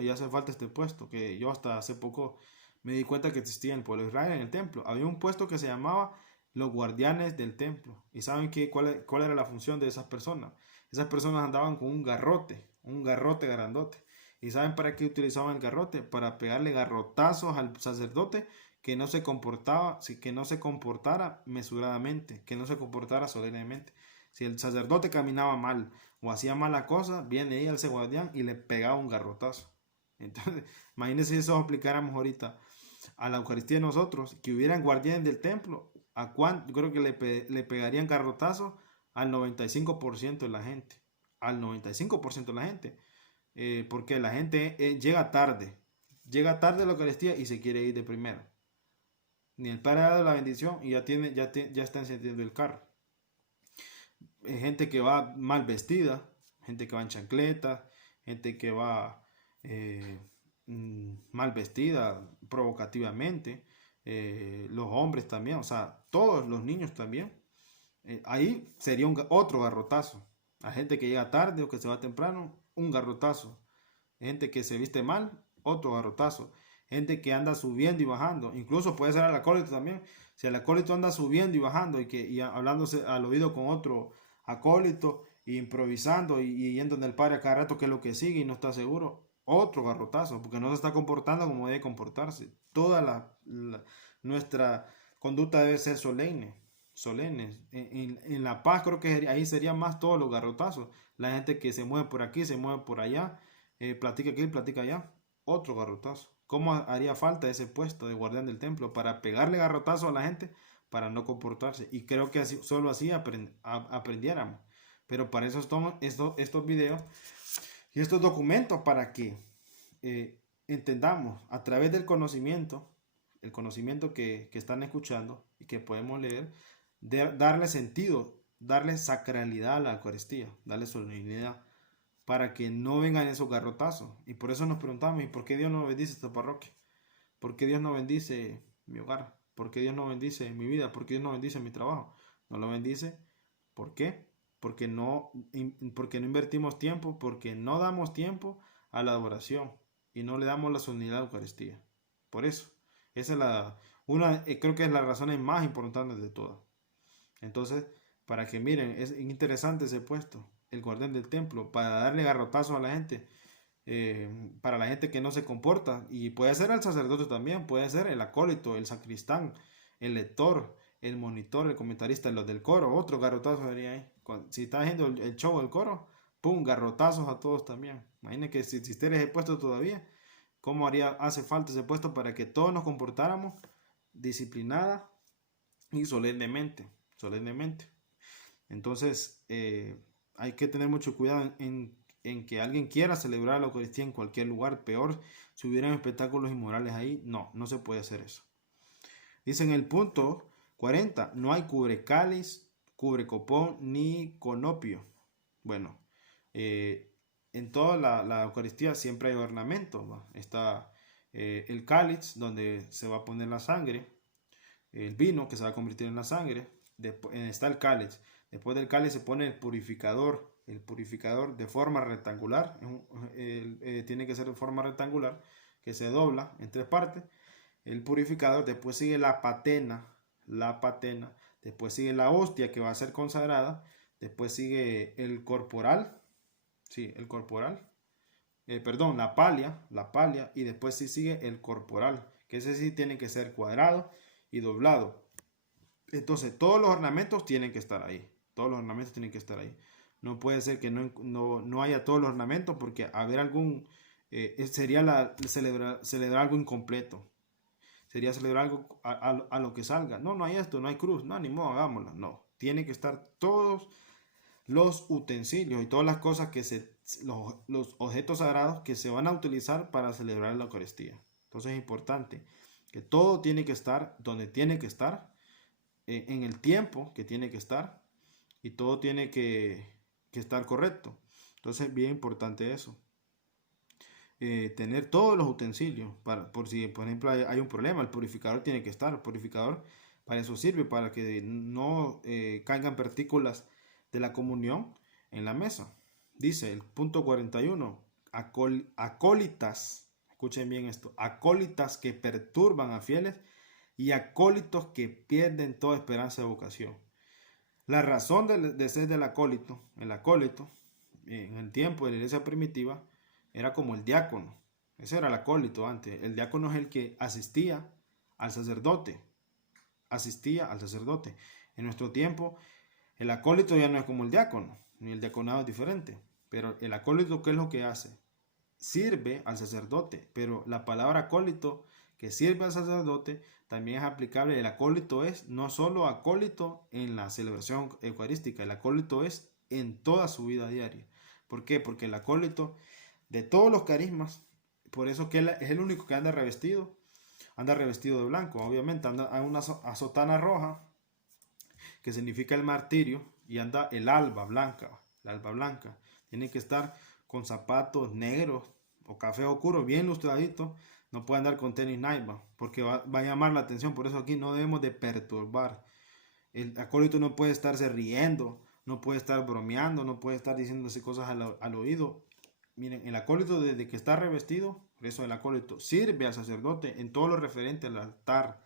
y hace falta este puesto, que yo hasta hace poco me di cuenta que existía en el pueblo de Israel, en el templo. Había un puesto que se llamaba los guardianes del templo. ¿Y saben cuál era la función de esas personas? Esas personas andaban con un garrote grandote. ¿Y saben para qué utilizaban el garrote? Para pegarle garrotazos al sacerdote que no se comportara mesuradamente, que no se comportara solemnemente. Si el sacerdote caminaba mal o hacía mala cosa, viene ahí ese guardián y le pegaba un garrotazo. Entonces, imagínense si eso aplicáramos ahorita a la Eucaristía de nosotros, que hubieran guardianes del templo, yo creo que le pegarían garrotazos al 95% de la gente. Al 95% de la gente. Porque la gente llega tarde a la Eucaristía y se quiere ir de primero. Ni el Padre ha dado la bendición y ya está encendiendo el carro. Gente que va mal vestida, gente que va en chancleta, gente que va mal vestida provocativamente, los hombres también, o sea, todos los niños también. Ahí sería otro garrotazo. A gente que llega tarde o que se va temprano, un garrotazo. Gente que se viste mal, otro garrotazo. Gente que anda subiendo y bajando, incluso puede ser al acólito también. Si el acólito anda subiendo y bajando y hablándose al oído con otro acólito, improvisando y yendo en el padre a cada rato que es lo que sigue y no está seguro, otro garrotazo, porque no se está comportando como debe comportarse. Nuestra conducta debe ser solemne, solemnes. En La Paz creo que ahí serían más todos los garrotazos. La gente que se mueve por aquí, se mueve por allá, platica aquí, platica allá. Otro garrotazo. ¿Cómo haría falta ese puesto de guardián del templo para pegarle garrotazo a la gente para no comportarse? Y creo que así, solo así aprendiéramos. Pero para eso estamos estos videos y estos documentos para que entendamos a través del conocimiento, el conocimiento que están escuchando y que podemos leer, darle sentido, darle sacralidad a la Eucaristía, darle solemnidad, para que no vengan esos garrotazos. Y por eso nos preguntamos, ¿y por qué Dios no bendice esta parroquia? ¿Por qué Dios no bendice mi hogar? ¿Por qué Dios no bendice mi vida? ¿Por qué Dios no bendice mi trabajo? No lo bendice. ¿Por qué? Porque no invertimos tiempo, porque no damos tiempo a la adoración y no le damos la solemnidad a la Eucaristía. Por eso, esa es creo que es la razón más importante de todas. Entonces, para que miren, es interesante ese puesto, el guardián del templo, para darle garrotazos a la gente, para la gente que no se comporta, y puede ser el sacerdote también, puede ser el acólito, el sacristán, el lector, el monitor, el comentarista, los del coro, otro garrotazo sería ahí. Si está haciendo el show del coro, pum, garrotazos a todos también. Imaginen que si existiera ese puesto todavía, ¿cómo hace falta ese puesto para que todos nos comportáramos disciplinada y solemnemente? Entonces, hay que tener mucho cuidado en que alguien quiera celebrar la Eucaristía en cualquier lugar. Peor si hubieran espectáculos inmorales ahí. No se puede hacer eso. Dice en el punto 40, no hay cubrecáliz, cubrecopón ni conopio. Bueno, en toda la Eucaristía siempre hay ornamentos, ¿no? Está el cáliz donde se va a poner la sangre, el vino que se va a convertir en la sangre. Después está el cáliz. Después del cáliz se pone el purificador de forma rectangular. Tiene que ser de forma rectangular, que se dobla en 3 partes. El purificador, después sigue la patena, después sigue la hostia que va a ser consagrada, después sigue el corporal, la palia, y después sí sigue el corporal, que ese sí tiene que ser cuadrado y doblado. Entonces todos los ornamentos tienen que estar ahí, No puede ser que no haya todos los ornamentos, porque haber sería celebrar algo incompleto. Sería celebrar algo a lo que salga. No hay esto, no hay cruz, no, ni modo, hagámoslo. No, tiene que estar todos los utensilios y todas las cosas los objetos sagrados que se van a utilizar para celebrar la Eucaristía. Entonces es importante que todo tiene que estar donde tiene que estar, en el tiempo que tiene que estar, y todo tiene que estar correcto. Entonces es bien importante eso. Tener todos los utensilios por si por ejemplo hay un problema. El purificador tiene que estar, el purificador para eso sirve, para que no caigan partículas de la comunión en la mesa. Dice el punto 41, acólitas, escuchen bien esto, acólitas que perturban a fieles y acólitos que pierden toda esperanza de vocación. La razón de ser del acólito, el acólito en el tiempo de la iglesia primitiva, era como el diácono. Ese era el acólito antes. El diácono es el que asistía al sacerdote. En nuestro tiempo, el acólito ya no es como el diácono, ni el diaconado es diferente. Pero el acólito, ¿qué es lo que hace? Sirve al sacerdote. Pero la palabra acólito, que sirve al sacerdote, también es aplicable. El acólito es no solo acólito en la celebración eucarística, el acólito es en toda su vida diaria. ¿Por qué? Porque el acólito, de todos los carismas, por eso que él es el único que anda revestido de blanco. Obviamente anda una sotana roja, que significa el martirio, y anda el alba blanca. Tiene que estar con zapatos negros o café oscuro, bien lustradito. No puede andar con tenis Nike, porque va a llamar la atención. Por eso aquí no debemos de perturbar. El acólito no puede estarse riendo, no puede estar bromeando, no puede estar diciéndose cosas al oído. Miren, el acólito, desde que está revestido, por eso el acólito sirve al sacerdote en todo lo referente al altar.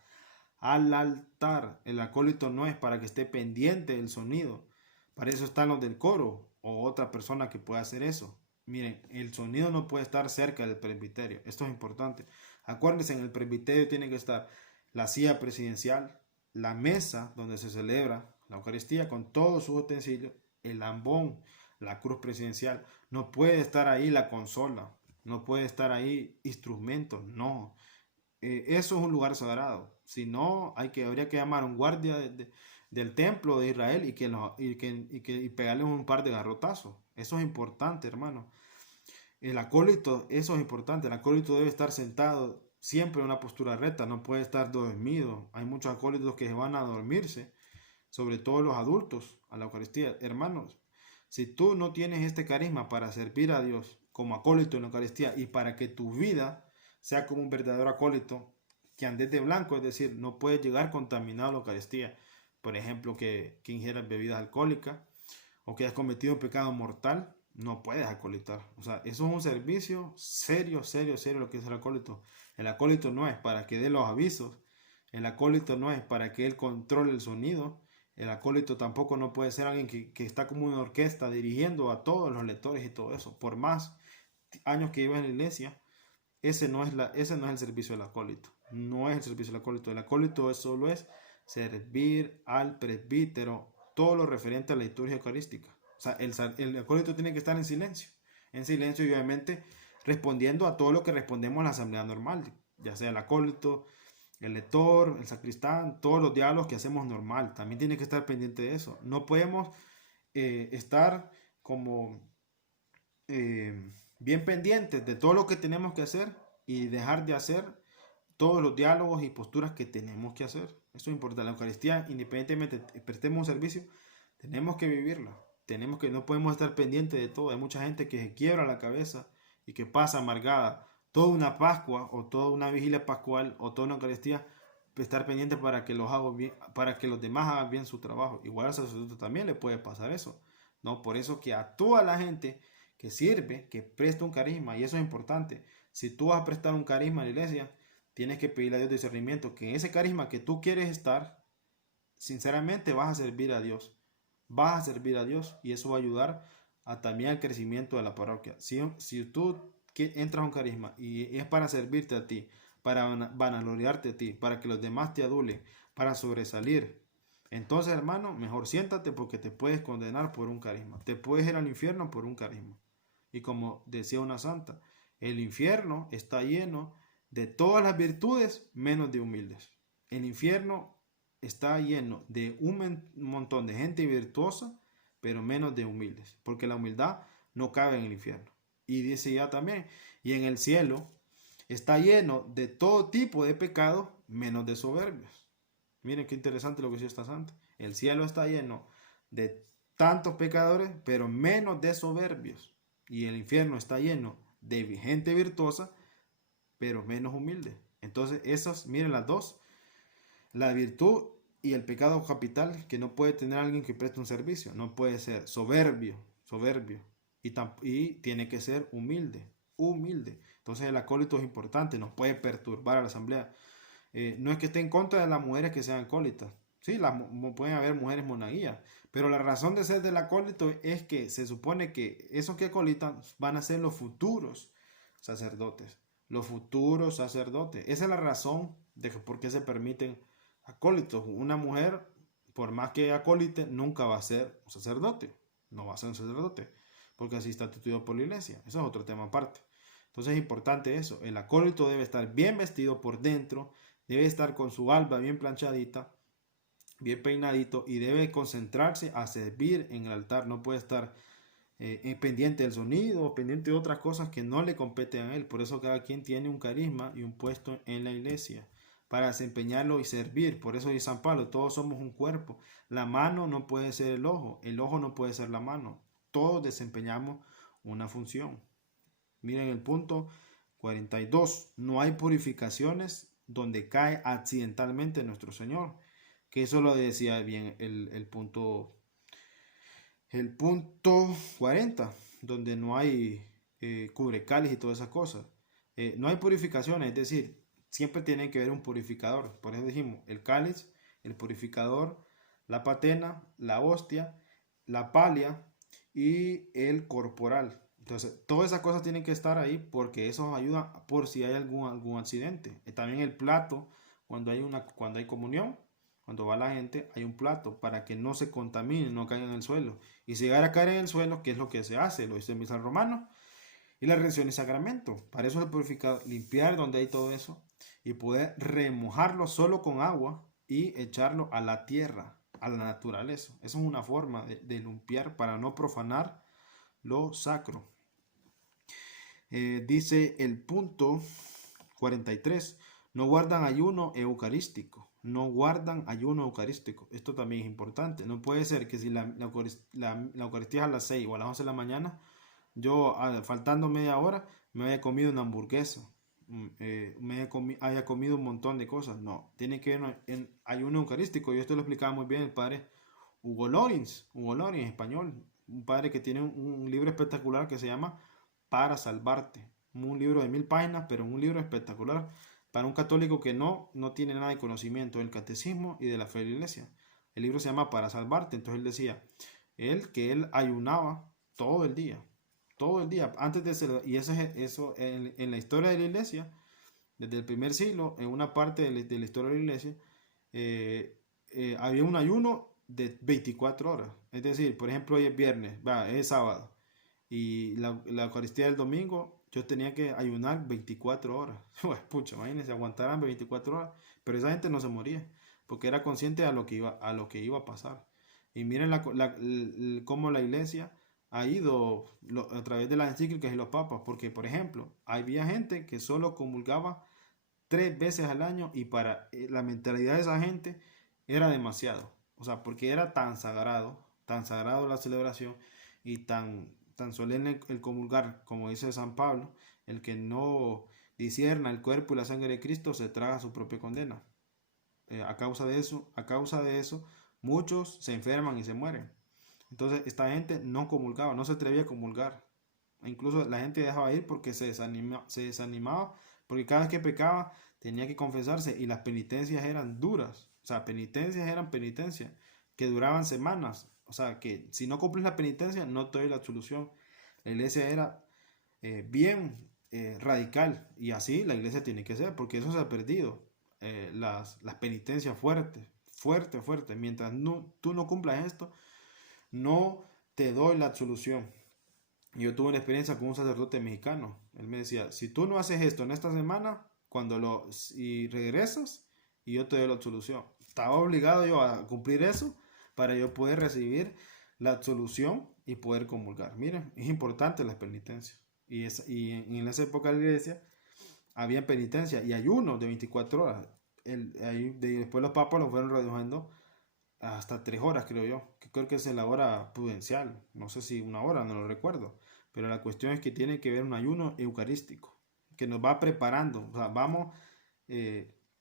El acólito no es para que esté pendiente del sonido. Para eso están los del coro o otra persona que pueda hacer eso. Miren, el sonido no puede estar cerca del presbiterio. Esto es importante. Acuérdense, en el presbiterio tiene que estar la silla presidencial, la mesa donde se celebra la Eucaristía con todos sus utensilios, el ambón, la cruz presidencial. No puede estar ahí la consola, no puede estar ahí instrumentos, no. Eso es un lugar sagrado. Si no, habría que llamar a un guardia del templo de Israel y pegarle un par de garrotazos. Eso es importante, hermano. El acólito, eso es importante. El acólito debe estar sentado siempre en una postura recta, no puede estar dormido. Hay muchos acólitos que van a dormirse, sobre todo los adultos, a la Eucaristía. Hermanos, si tú no tienes este carisma para servir a Dios como acólito en la Eucaristía y para que tu vida sea como un verdadero acólito, que andes de blanco, es decir, no puedes llegar contaminado a la Eucaristía. Por ejemplo, que ingieras bebidas alcohólicas o que hayas cometido un pecado mortal, no puedes acolitar. O sea, eso es un servicio serio, serio, serio lo que es el acólito. El acólito no es para que dé los avisos. El acólito no es para que él controle el sonido. El acólito tampoco no puede ser alguien que está como una orquesta dirigiendo a todos los lectores y todo eso. Por más años que lleva en la iglesia, ese no es el servicio del acólito. No es el servicio del acólito. El acólito solo es servir al presbítero, todo lo referente a la liturgia eucarística. O sea, el acólito tiene que estar en silencio y obviamente respondiendo a todo lo que respondemos en la asamblea normal, ya sea el acólito, el lector, el sacristán, todos los diálogos que hacemos normal. También tiene que estar pendiente de eso. No podemos estar como bien pendientes de todo lo que tenemos que hacer y dejar de hacer todos los diálogos y posturas que tenemos que hacer. Eso es importante. La Eucaristía, independientemente prestemos un servicio, tenemos que vivirla. No podemos estar pendientes de todo. Hay mucha gente que se quiebra la cabeza y que pasa amargada toda una Pascua o toda una vigilia pascual o toda una Eucaristía, estar pendiente para que para que los demás hagan bien su trabajo. Igual al sacerdote también le puede pasar eso, ¿no? Por eso que a toda la gente que sirve, que presta un carisma, y eso es importante. Si tú vas a prestar un carisma a la iglesia, tienes que pedirle a Dios discernimiento, que en ese carisma que tú quieres estar, sinceramente vas a servir a Dios. Vas a servir a Dios y eso va a ayudar también al crecimiento de la parroquia. Si tú entras a un carisma y es para servirte a ti, para vanagloriarte a ti, para que los demás te adulen, para sobresalir, entonces, hermano, mejor siéntate porque te puedes condenar por un carisma. Te puedes ir al infierno por un carisma. Y como decía una santa, el infierno está lleno de todas las virtudes menos de humildes. El infierno está lleno de un montón de gente virtuosa, pero menos de humildes, porque la humildad no cabe en el infierno. Y dice ya también, y en el cielo está lleno de todo tipo de pecados, menos de soberbios. Miren qué interesante lo que dice esta santa. El cielo está lleno de tantos pecadores, pero menos de soberbios. Y el infierno está lleno de gente virtuosa, pero menos humilde. Entonces, miren las dos. La virtud y el pecado capital que no puede tener alguien que preste un servicio. No puede ser soberbio. Y tiene que ser humilde. Entonces el acólito es importante, no puede perturbar a la asamblea. No es que esté en contra de las mujeres que sean acólitas. Sí, pueden haber mujeres monaguillas, pero la razón de ser del acólito es que se supone que esos que acolitan van a ser los futuros sacerdotes. Los futuros sacerdotes. Esa es la razón de por qué se permiten acólitos. Una mujer, por más que acólite, nunca va a ser un sacerdote. No va a ser un sacerdote, porque así está instituido por la iglesia. Eso es otro tema aparte. Entonces es importante eso. El acólito debe estar bien vestido por dentro, debe estar con su alba bien planchadita, bien peinadito y debe concentrarse a servir en el altar. No puede estar pendiente del sonido, pendiente de otras cosas que no le competen a él. Por eso cada quien tiene un carisma y un puesto en la iglesia para desempeñarlo y servir. Por eso dice San Pablo, todos somos un cuerpo. La mano no puede ser el ojo no puede ser la mano. Todos desempeñamos una función. Miren el punto 42. No hay purificaciones donde cae accidentalmente nuestro Señor. Que eso lo decía bien el punto 40, donde no hay cubrecales y todas esas cosas. No hay purificaciones, es decir, siempre tiene que haber un purificador. Por eso dijimos, el cáliz, el purificador, la patena, la hostia, la palia y el corporal. Entonces, todas esas cosas tienen que estar ahí porque eso ayuda por si hay algún accidente. También el plato, cuando hay comunión, cuando va la gente, hay un plato para que no se contamine, no caiga en el suelo. Y si llegara a caer en el suelo, ¿qué es lo que se hace? Lo dice el misal romano. Y la redención es sacramento. Para eso es purificar, limpiar donde hay todo eso y poder remojarlo solo con agua y echarlo a la tierra, a la naturaleza. Esa es una forma de limpiar para no profanar lo sacro. Dice el punto 43, no guardan ayuno eucarístico. No guardan ayuno eucarístico. Esto también es importante. No puede ser que si la Eucaristía es a las 6 o a las 11 de la mañana, yo faltando media hora me haya comido una hamburguesa, haya comido un montón de cosas. No, tiene que ver en ayuno eucarístico. Y esto lo explicaba muy bien el padre Hugo Lorenz en español, un padre que tiene un libro espectacular que se llama Para Salvarte, un libro de 1000 páginas, pero un libro espectacular para un católico que no tiene nada de conocimiento del catecismo y de la fe de la iglesia. El libro se llama Para Salvarte. Entonces él decía, que él ayunaba todo el día, antes de ser, y eso en la historia de la iglesia, desde el primer siglo, en una parte de la historia de la iglesia, había un ayuno de 24 horas. Es decir, por ejemplo, hoy es viernes, es sábado, y la Eucaristía del domingo, yo tenía que ayunar 24 horas. Pues, pucha, imagínense, aguantaran 24 horas, pero esa gente no se moría, porque era consciente a lo que iba a pasar. Y miren cómo la iglesia ha ido a través de las encíclicas y los papas, porque por ejemplo, había gente que solo comulgaba 3 veces al año y para la mentalidad de esa gente era demasiado. O sea, porque era tan sagrado la celebración y tan solemne el comulgar, como dice San Pablo, el que no discierna el cuerpo y la sangre de Cristo se traga su propia condena. A causa de eso, muchos se enferman y se mueren. Entonces esta gente no comulgaba, no se atrevía a comulgar. Incluso la gente dejaba ir porque se desanimaba, porque cada vez que pecaba tenía que confesarse y las penitencias eran duras. O sea, penitencias que duraban semanas. O sea, que si no cumples la penitencia no te doy la absolución. La iglesia era bien radical y así la iglesia tiene que ser, porque eso se ha perdido. Las penitencias fuerte. Mientras tú no cumplas esto, no te doy la absolución. Yo tuve una experiencia con un sacerdote mexicano. Él me decía, si tú no haces esto en esta semana, y regresas, y yo te doy la absolución. Estaba obligado yo a cumplir eso para yo poder recibir la absolución y poder comulgar. Miren, es importante las penitencias. Y en esa época de la iglesia había penitencia y ayuno de 24 horas. Después los papas lo fueron reduciendo hasta 3 horas, creo yo, que creo que es la hora prudencial, no sé si una hora, no lo recuerdo, pero la cuestión es que tiene que ver un ayuno eucarístico, que nos va preparando, o sea, vamos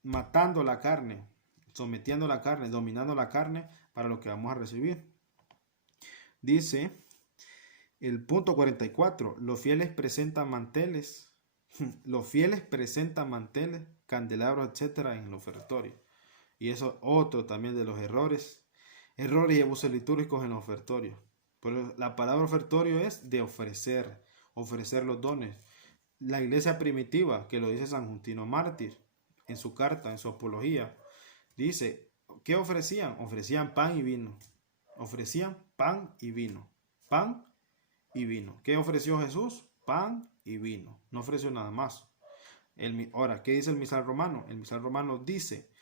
matando la carne, sometiendo la carne, dominando la carne para lo que vamos a recibir. Dice el punto 44, los fieles presentan manteles, candelabros, etcétera, en el ofertorio. Y eso es otro también de los errores y abusos litúrgicos en los ofertorios. Pero la palabra ofertorio es de ofrecer los dones. La iglesia primitiva, que lo dice San Justino Mártir en su carta, en su apología, dice, ¿qué ofrecían? Ofrecían pan y vino. Ofrecían pan y vino. Pan y vino. ¿Qué ofreció Jesús? Pan y vino. No ofreció nada más. Ahora, ¿qué dice el misal romano? El misal romano dice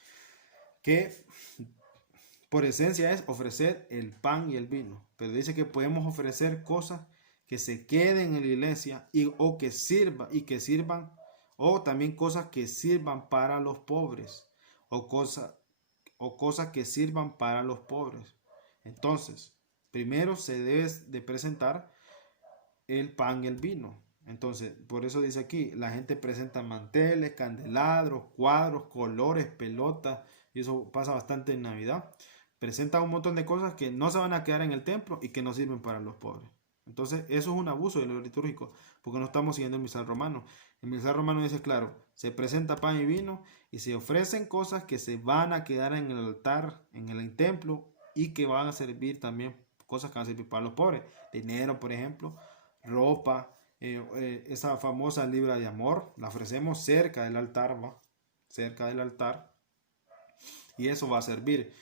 que por esencia es ofrecer el pan y el vino, pero dice que podemos ofrecer cosas que se queden en la iglesia o que sirvan, o también cosas que sirvan para los pobres, o cosas que sirvan para los pobres. Entonces, primero se debe de presentar el pan y el vino. Entonces, por eso dice aquí, la gente presenta manteles, candelabros, cuadros, colores, pelotas, y eso pasa bastante en Navidad. Presenta un montón de cosas que no se van a quedar en el templo y que no sirven para los pobres. Entonces, eso es un abuso de lo litúrgico, porque no estamos siguiendo el misal romano. El misal romano dice, claro, se presenta pan y vino y se ofrecen cosas que se van a quedar en el altar, en el templo, y que van a servir también, cosas que van a servir para los pobres. Dinero, por ejemplo, ropa, esa famosa libra de amor, la ofrecemos cerca del altar, cerca del altar. y eso va a servir.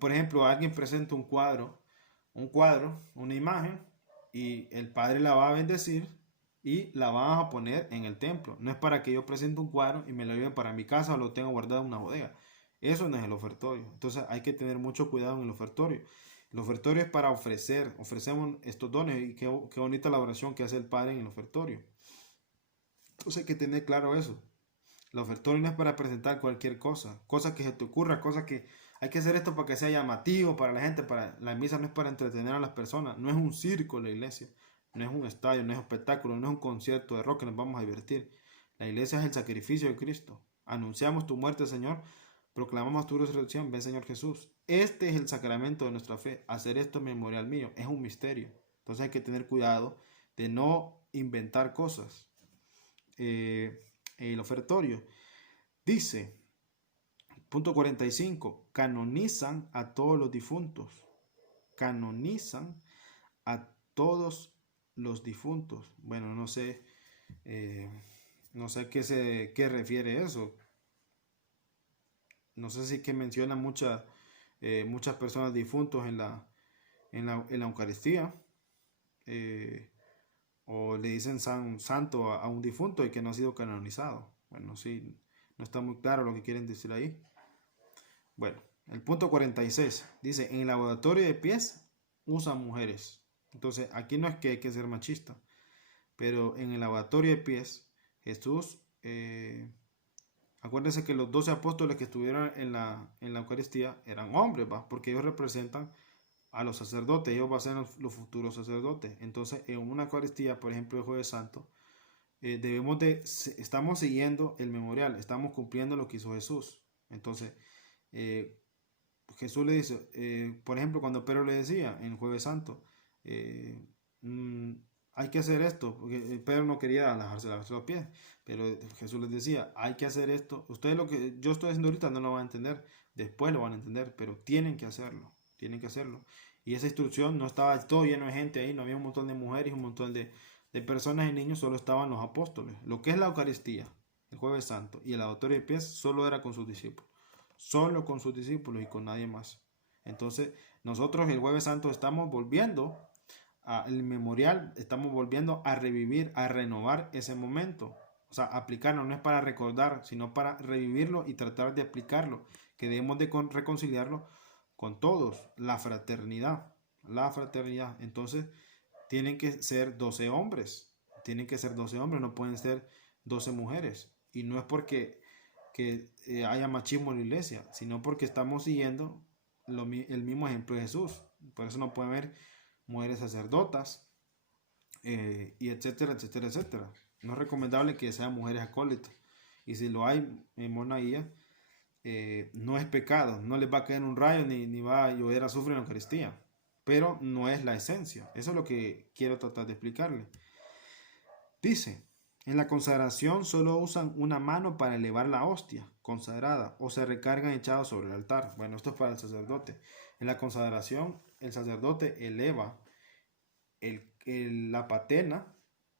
Por ejemplo, alguien presenta una imagen, y el padre la va a bendecir y la va a poner en el templo. No es para que yo presente un cuadro y me lo lleve para mi casa o lo tenga guardado en una bodega. Eso no es el ofertorio. Entonces hay que tener mucho cuidado en el ofertorio. El ofertorio es para ofrecer. Ofrecemos estos dones, y qué bonita la oración que hace el Padre en el ofertorio. Entonces hay que tener claro eso. El ofertorio no es para presentar cualquier cosa que se te ocurra, cosa que hay que hacer esto para que sea llamativo para la gente. La misa no es para entretener a las personas, no es un circo la iglesia, no es un estadio, no es un espectáculo, no es un concierto de rock que nos vamos a divertir. La iglesia es el sacrificio de Cristo. Anunciamos tu muerte, Señor, proclamamos tu resurrección, ven, Señor Jesús. Este es el sacramento de nuestra fe. Hacer esto en memorial mío es un misterio. Entonces hay que tener cuidado de no inventar cosas. El ofertorio dice, punto 45, canonizan a todos los difuntos. Canonizan a todos los difuntos. Bueno, no sé qué refiere eso. No sé si que menciona muchas personas difuntos en la Eucaristía, o le dicen santo a un difunto y que no ha sido canonizado. Bueno, sí, no está muy claro lo que quieren decir ahí. Bueno, el punto 46 dice, en el lavatorio de pies usan mujeres. Entonces, aquí no es que hay que ser machista, pero en el lavatorio de pies, Jesús, acuérdense que los 12 apóstoles que estuvieron en la Eucaristía eran hombres, ¿va? Porque ellos representan a los sacerdotes, ellos van a ser los futuros sacerdotes. Entonces, en una Eucaristía, por ejemplo, el Jueves Santo, estamos siguiendo el memorial, estamos cumpliendo lo que hizo Jesús. Entonces, Jesús le dice, por ejemplo, cuando Pedro le decía en Jueves Santo, hay que hacer esto, porque Pedro no quería lavarse los pies, pero Jesús les decía, hay que hacer esto. Ustedes lo que yo estoy haciendo ahorita no lo van a entender, después lo van a entender, pero tienen que hacerlo. Y esa instrucción no estaba todo lleno de gente ahí, no había un montón de mujeres, un montón de personas y niños, solo estaban los apóstoles. Lo que es la Eucaristía, el Jueves Santo y el lavatorio de pies, solo era con sus discípulos. Solo con sus discípulos y con nadie más. Entonces, nosotros el Jueves Santo estamos volviendo al memorial, estamos volviendo a revivir, a renovar ese momento. O sea, aplicarlo no es para recordar, sino para revivirlo y tratar de aplicarlo, que debemos de reconciliarlo con todos, la fraternidad. Entonces, tienen que ser 12 hombres, no pueden ser 12 mujeres. Y no es porque haya machismo en la iglesia, sino porque estamos siguiendo el mismo ejemplo de Jesús. Por eso no puede haber mujeres sacerdotas, y etcétera, etcétera, etcétera. No es recomendable que sean mujeres acólitas. Y si lo hay en monaguillas, no es pecado, no les va a caer un rayo ni va a llover azufre en la Eucaristía, pero no es la esencia. Eso es lo que quiero tratar de explicarle. Dice, en la consagración solo usan una mano para elevar la hostia consagrada o se recargan echados sobre el altar. Bueno, esto es para el sacerdote. En la consagración el sacerdote eleva la patena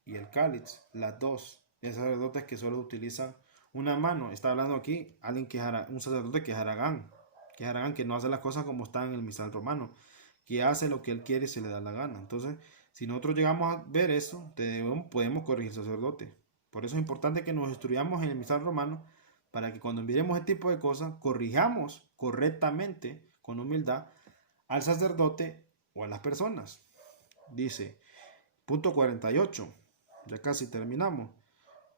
y el cáliz, las dos. Hay sacerdotes que solo utilizan una mano. Está hablando aquí alguien un sacerdote que es Haragán, que no hace las cosas como están en el misal romano, que hace lo que él quiere y se le da la gana. Entonces, si nosotros llegamos a ver eso, podemos corregir al sacerdote. Por eso es importante que nos instruyamos en el misal romano, para que cuando miremos este tipo de cosas, corrijamos correctamente, con humildad, al sacerdote o a las personas. Dice, punto 48, ya casi terminamos.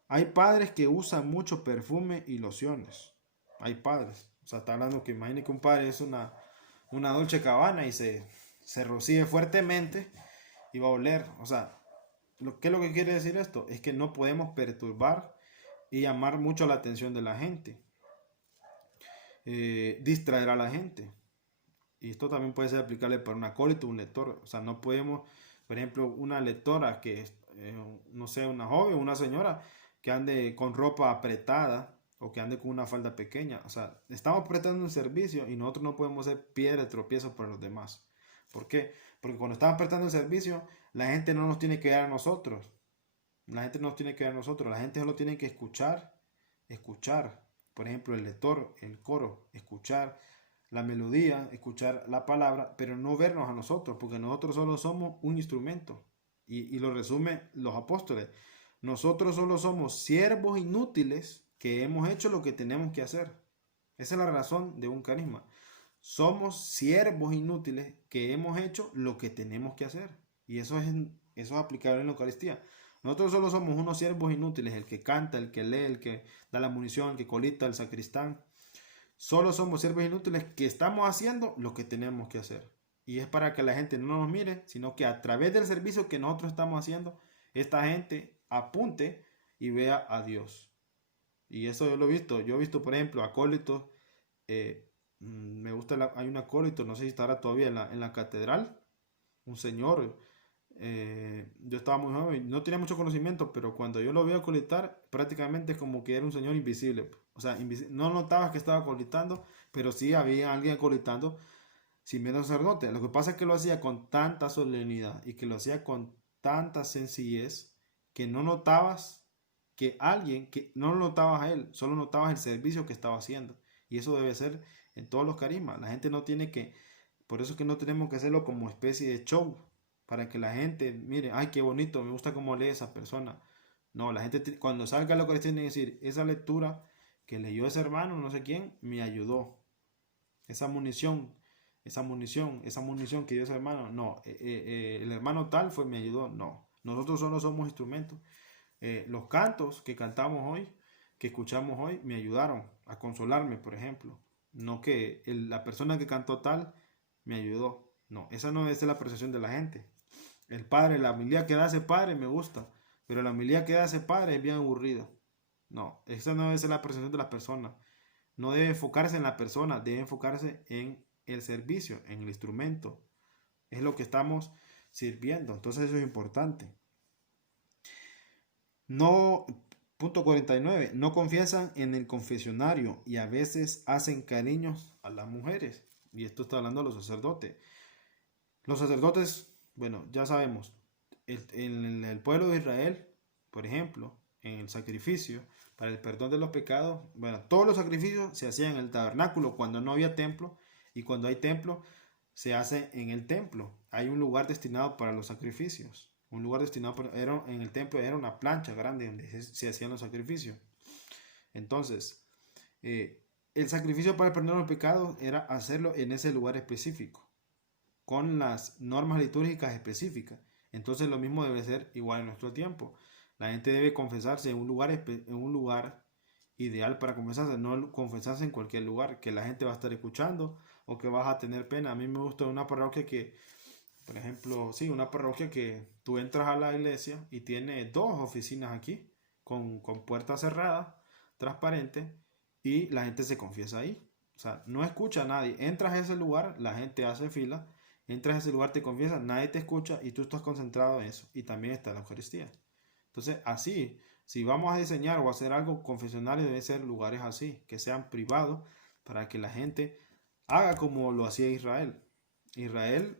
Hay padres que usan mucho perfume y lociones. Hay padres. O sea, está hablando que imagine que un padre es una Dolce Gabbana y se rocíe fuertemente y va a oler. O sea, ¿qué es lo que quiere decir esto? Es que no podemos perturbar y llamar mucho la atención de la gente. Distraer a la gente. Y esto también puede ser aplicable para un acólito o un lector. O sea, no podemos, por ejemplo, una lectora que es, no sé, una joven o una señora que ande con ropa apretada o que ande con una falda pequeña. O sea, estamos prestando un servicio y nosotros no podemos ser piedra de tropiezo para los demás. ¿Por qué? Porque cuando estamos prestando el servicio, la gente no nos tiene que dar a nosotros. La gente solo tiene que escuchar. Por ejemplo, el lector, el coro, escuchar, la melodía, escuchar la palabra, pero no vernos a nosotros, porque nosotros solo somos un instrumento. Y lo resumen los apóstoles. Nosotros solo somos siervos inútiles que hemos hecho lo que tenemos que hacer. Esa es la razón de un carisma. Somos siervos inútiles que hemos hecho lo que tenemos que hacer. Y eso es aplicable en la Eucaristía. Nosotros solo somos unos siervos inútiles, el que canta, el que lee, el que da la munición, el que colita, el sacristán. Solo somos siervos inútiles que estamos haciendo lo que tenemos que hacer. Y es para que la gente no nos mire, sino que a través del servicio que nosotros estamos haciendo, esta gente apunte y vea a Dios. Y eso yo lo he visto. Yo he visto, por ejemplo, acólitos. Me gusta, hay un acólito, no sé si estará todavía en la catedral. Un señor. Yo estaba muy joven, no tenía mucho conocimiento, pero cuando yo lo veo acolitar, prácticamente es como que era un señor invisible. O sea, no notabas que estaba acolitando, pero sí había alguien acolitando sin menos sacerdote. Lo que pasa es que lo hacía con tanta solemnidad y que lo hacía con tanta sencillez que no notabas que no lo notabas a él, solo notabas el servicio que estaba haciendo. Y eso debe ser en todos los carismas. La gente no tiene que, por eso es que no tenemos que hacerlo como especie de show, para que la gente mire, ay, qué bonito, me gusta cómo lee esa persona. No, la gente cuando salga a la Eucaristía tiene que decir, esa lectura que leyó ese hermano, no sé quién, me ayudó. Esa munición, esa munición que dio ese hermano, no, el hermano tal fue, me ayudó, no. Nosotros solo somos instrumentos. Los cantos que cantamos hoy, que escuchamos hoy, me ayudaron a consolarme, por ejemplo. No que la persona que cantó tal me ayudó. No, esa no es la percepción de la gente. El padre, la homilía que da ese padre me gusta, pero la homilía que da ese padre es bien aburrida. No, esa no es la percepción de las personas. No debe enfocarse en la persona, debe enfocarse en el servicio, en el instrumento. Es lo que estamos sirviendo. Entonces eso es importante. No, punto 49. No confiesan en el confesionario y a veces hacen cariños a las mujeres. Y esto está hablando de los sacerdotes. Los sacerdotes, bueno, ya sabemos, en el pueblo de Israel, por ejemplo, en el sacrificio para el perdón de los pecados, bueno, todos los sacrificios se hacían en el tabernáculo cuando no había templo, y cuando hay templo se hace en el templo. Hay un lugar destinado para los sacrificios. Un lugar destinado en el templo era una plancha grande donde se hacían los sacrificios. Entonces, el sacrificio para el perdón de los pecados era hacerlo en ese lugar específico, con las normas litúrgicas específicas. Entonces lo mismo debe ser igual en nuestro tiempo. La gente debe confesarse en un lugar ideal para confesarse, no confesarse en cualquier lugar que la gente va a estar escuchando o que vas a tener pena. A mí me gusta una parroquia que, por ejemplo, sí, una parroquia que tú entras a la iglesia y tiene dos oficinas aquí, con puertas cerradas, transparentes, y la gente se confiesa ahí. O sea, no escucha a nadie. Entras a ese lugar, la gente hace fila, entras a ese lugar, te confiesas, nadie te escucha y tú estás concentrado en eso. Y también está la Eucaristía. Entonces, así, si vamos a diseñar o hacer algo confesional, deben ser lugares así, que sean privados, para que la gente haga como lo hacía Israel. Israel,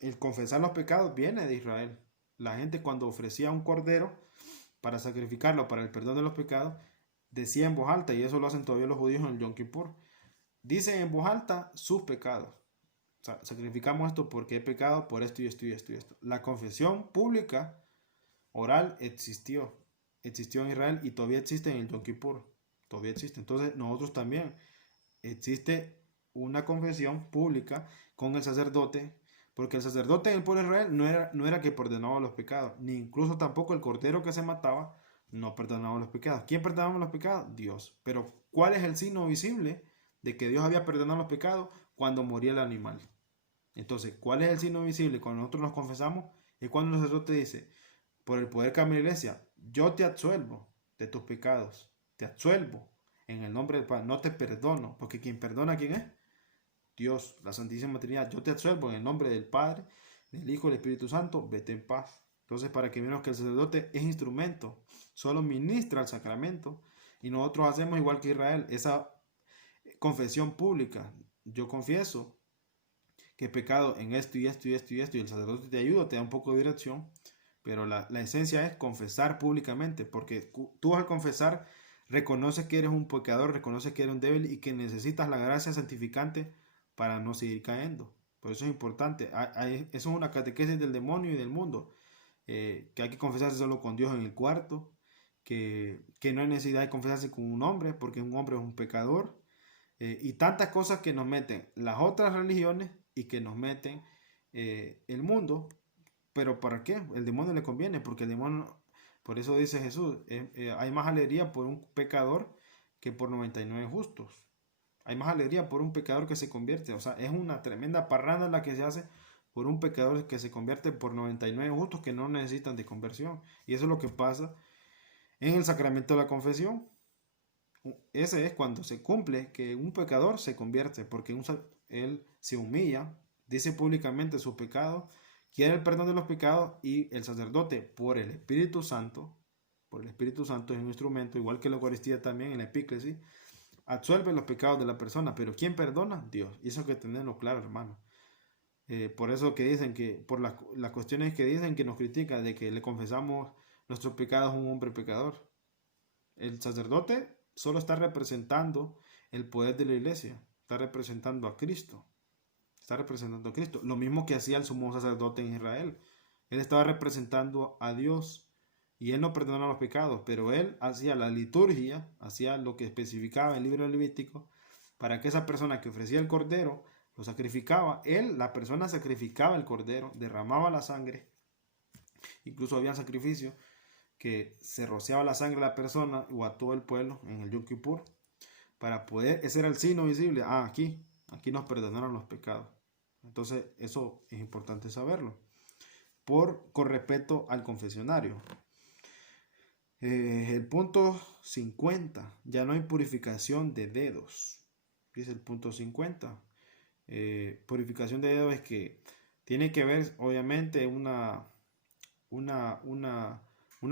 el confesar los pecados viene de Israel. La gente cuando ofrecía un cordero para sacrificarlo para el perdón de los pecados, decía en voz alta, y eso lo hacen todavía los judíos en el Yom Kippur, dicen en voz alta sus pecados. O sea, sacrificamos esto porque he pecado por esto y esto y esto y esto. La confesión pública oral existió en Israel y todavía existe en el Yom Kippur, todavía existe. Entonces nosotros también existe una confesión pública con el sacerdote, porque el sacerdote en el pueblo de Israel no era que perdonaba los pecados, ni incluso tampoco el cordero que se mataba no perdonaba los pecados. ¿Quién perdonaba los pecados? Dios. Pero ¿cuál es el signo visible de que Dios había perdonado los pecados? Cuando moría el animal. Entonces, ¿cuál es el signo visible cuando nosotros nos confesamos? Es cuando el sacerdote dice, por el poder que da mi iglesia, yo te absuelvo de tus pecados, te absuelvo en el nombre del Padre, no te perdono, porque quien perdona, ¿quién es? Dios, la Santísima Trinidad. Yo te absuelvo en el nombre del Padre, del Hijo y del Espíritu Santo, vete en paz. Entonces, para que veamos que el sacerdote es instrumento, solo ministra el sacramento, y nosotros hacemos igual que Israel, esa confesión pública. Yo confieso que he pecado en esto y esto y esto y esto, y el sacerdote te ayuda, te da un poco de dirección, pero la esencia es confesar públicamente, porque tú al confesar reconoces que eres un pecador, reconoces que eres un débil y que necesitas la gracia santificante para no seguir cayendo. Por eso es importante. Eso es una catequesis del demonio y del mundo. Que hay que confesarse solo con Dios en el cuarto. Que no hay necesidad de confesarse con un hombre, porque un hombre es un pecador. Y tantas cosas que nos meten las otras religiones y que nos meten el mundo. ¿Pero para qué? El demonio le conviene, porque el demonio, por eso dice Jesús, hay más alegría por un pecador que por 99 justos. Hay más alegría por un pecador que se convierte. O sea, es una tremenda parranda la que se hace por un pecador que se convierte por 99 justos que no necesitan de conversión. Y eso es lo que pasa en el sacramento de la confesión. Ese es cuando se cumple que un pecador se convierte, porque él se humilla, dice públicamente su pecado, quiere el perdón de los pecados, y el sacerdote, por el Espíritu Santo es un instrumento, igual que la Eucaristía también en la epíclesis, absuelve los pecados de la persona. Pero ¿quién perdona? Dios. Y eso hay que tenerlo claro, hermano. Por eso que dicen que, por las cuestiones que dicen que nos critican, de que le confesamos nuestros pecados a un hombre pecador. El sacerdote solo está representando el poder de la iglesia, está representando a Cristo. Está representando a Cristo. Lo mismo que hacía el sumo sacerdote en Israel. Él estaba representando a Dios y él no perdonaba los pecados, pero él hacía la liturgia, hacía lo que especificaba el libro de Levítico, para que esa persona que ofrecía el cordero lo sacrificaba. La persona sacrificaba el cordero, derramaba la sangre. Incluso había sacrificios que se rociaba la sangre a la persona o a todo el pueblo en el Yom Kippur, para poder, ese era el signo visible. Aquí nos perdonaron los pecados. Entonces eso es importante saberlo. Con respeto al confesionario. El punto 50. Ya no hay purificación de dedos. Dice el punto 50. Purificación de dedos es que tiene que ver, obviamente, una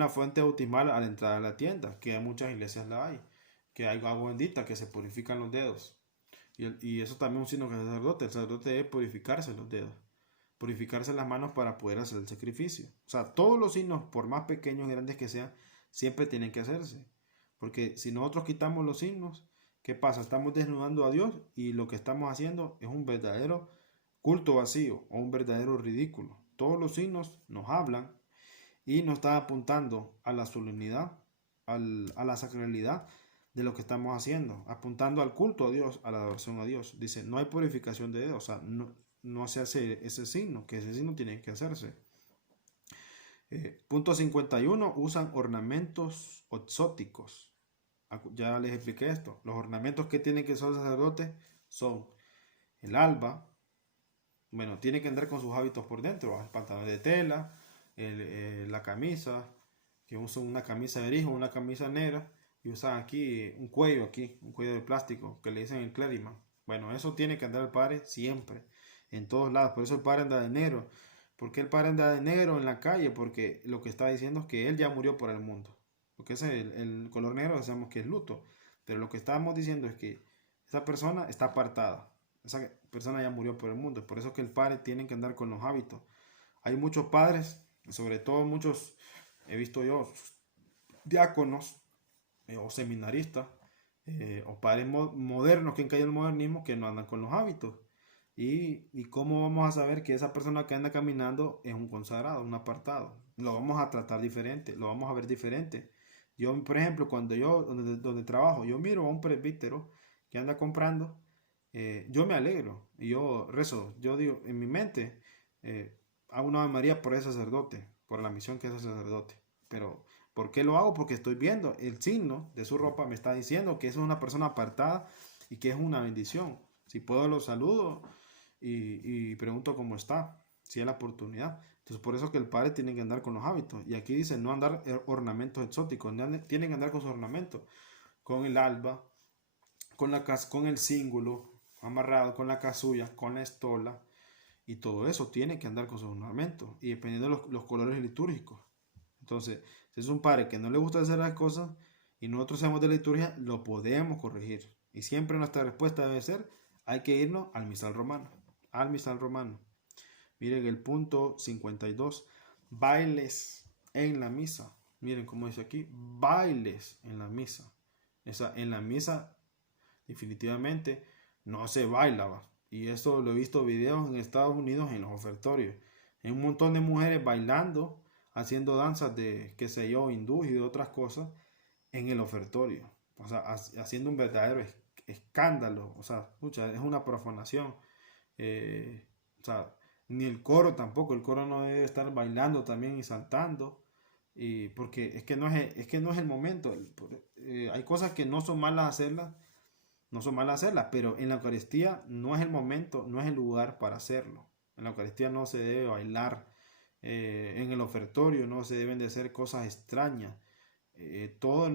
fuente bautismal a la entrada de la tienda, que en muchas iglesias la hay, que hay agua bendita, que se purifican los dedos. Y eso también es un signo que el sacerdote debe purificarse los dedos, purificarse las manos para poder hacer el sacrificio. O sea, todos los signos, por más pequeños y grandes que sean, siempre tienen que hacerse. Porque si nosotros quitamos los signos, ¿qué pasa? Estamos desnudando a Dios, y lo que estamos haciendo es un verdadero culto vacío o un verdadero ridículo. Todos los signos nos hablan y nos están apuntando a la solemnidad, a la sacralidad de lo que estamos haciendo, apuntando al culto a Dios, a la adoración a Dios. Dice, no hay purificación de dedos, o sea, no se hace ese signo, que ese signo tiene que hacerse. Punto 51, usan ornamentos exóticos. Ya les expliqué esto. Los ornamentos que tienen que usar los sacerdotes son el alba. Bueno, tiene que andar con sus hábitos por dentro, el pantalón de tela, la camisa, que usan una camisa de erizo, una camisa negra, y usan aquí un cuello de plástico, que le dicen el clériman. Bueno, eso tiene que andar el padre siempre, en todos lados. Por eso el padre anda de negro. ¿Por qué el padre anda de negro en la calle? Porque lo que está diciendo es que él ya murió por el mundo. Porque ese es el color negro, sabemos que es luto. Pero lo que estamos diciendo es que esa persona está apartada. Esa persona ya murió por el mundo. Por eso es que el padre tiene que andar con los hábitos. Hay muchos padres, sobre todo muchos, he visto yo, diáconos o seminaristas o padres modernos que han caído en el modernismo, que no andan con los hábitos. ¿Y cómo vamos a saber que esa persona que anda caminando es un consagrado, un apartado? Lo vamos a tratar diferente, lo vamos a ver diferente. Yo, por ejemplo, cuando donde trabajo, yo miro a un presbítero que anda comprando, yo me alegro y yo rezo. Yo digo, en mi mente, hago una Ave María por ese sacerdote, por la misión que es ese sacerdote. Pero, ¿por qué lo hago? Porque estoy viendo el signo de su ropa, me está diciendo que es una persona apartada y que es una bendición. Si puedo, lo saludo y pregunto cómo está, si hay la oportunidad. Entonces, por eso que el padre tiene que andar con los hábitos. Y aquí dice, no andar ornamentos exóticos, tienen que andar con sus ornamentos, con el alba, con el cíngulo amarrado, con la casulla, con la estola, y todo eso tiene que andar con sus ornamentos, y dependiendo de los colores litúrgicos. Entonces, si es un padre que no le gusta hacer las cosas y nosotros sabemos de liturgia, lo podemos corregir. Y siempre nuestra respuesta debe ser, hay que irnos al misal romano. Al misal romano. Miren el punto 52. Bailes en la misa. Miren cómo dice aquí. Bailes en la misa. En la misa definitivamente no se baila. Y esto lo he visto videos en Estados Unidos en los ofertorios. Hay un montón de mujeres bailando, haciendo danzas de, qué sé yo, hindú y de otras cosas en el ofertorio. O sea, haciendo un verdadero escándalo. O sea, escucha, es una profanación. O sea, ni el coro tampoco. El coro no debe estar bailando también y saltando. Y porque es que no es el momento. Hay cosas que no son malas hacerlas, no son malas hacerlas, pero en la Eucaristía no es el momento, no es el lugar para hacerlo. En la Eucaristía no se debe bailar, en el ofertorio no se deben de hacer cosas extrañas. Todo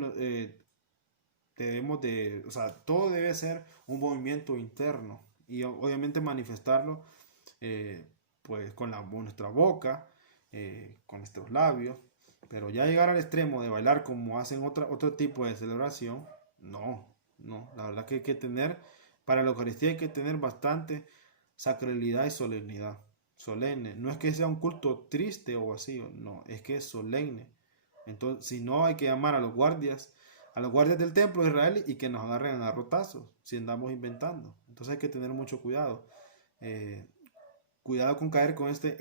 debemos de, o sea, todo debe ser un movimiento interno y obviamente manifestarlo, eh, pues con nuestra boca, con nuestros labios, pero ya llegar al extremo de bailar como hacen otro tipo de celebración, no, no, la verdad que hay que tener, para la Eucaristía hay que tener bastante sacralidad y solemnidad, solemne, no es que sea un culto triste o vacío, no, es que es solemne. Entonces, si no, hay que llamar a los guardias del templo de Israel y que nos agarren a garrotazos si andamos inventando. Entonces hay que tener mucho cuidado. Eh, Cuidado con caer con este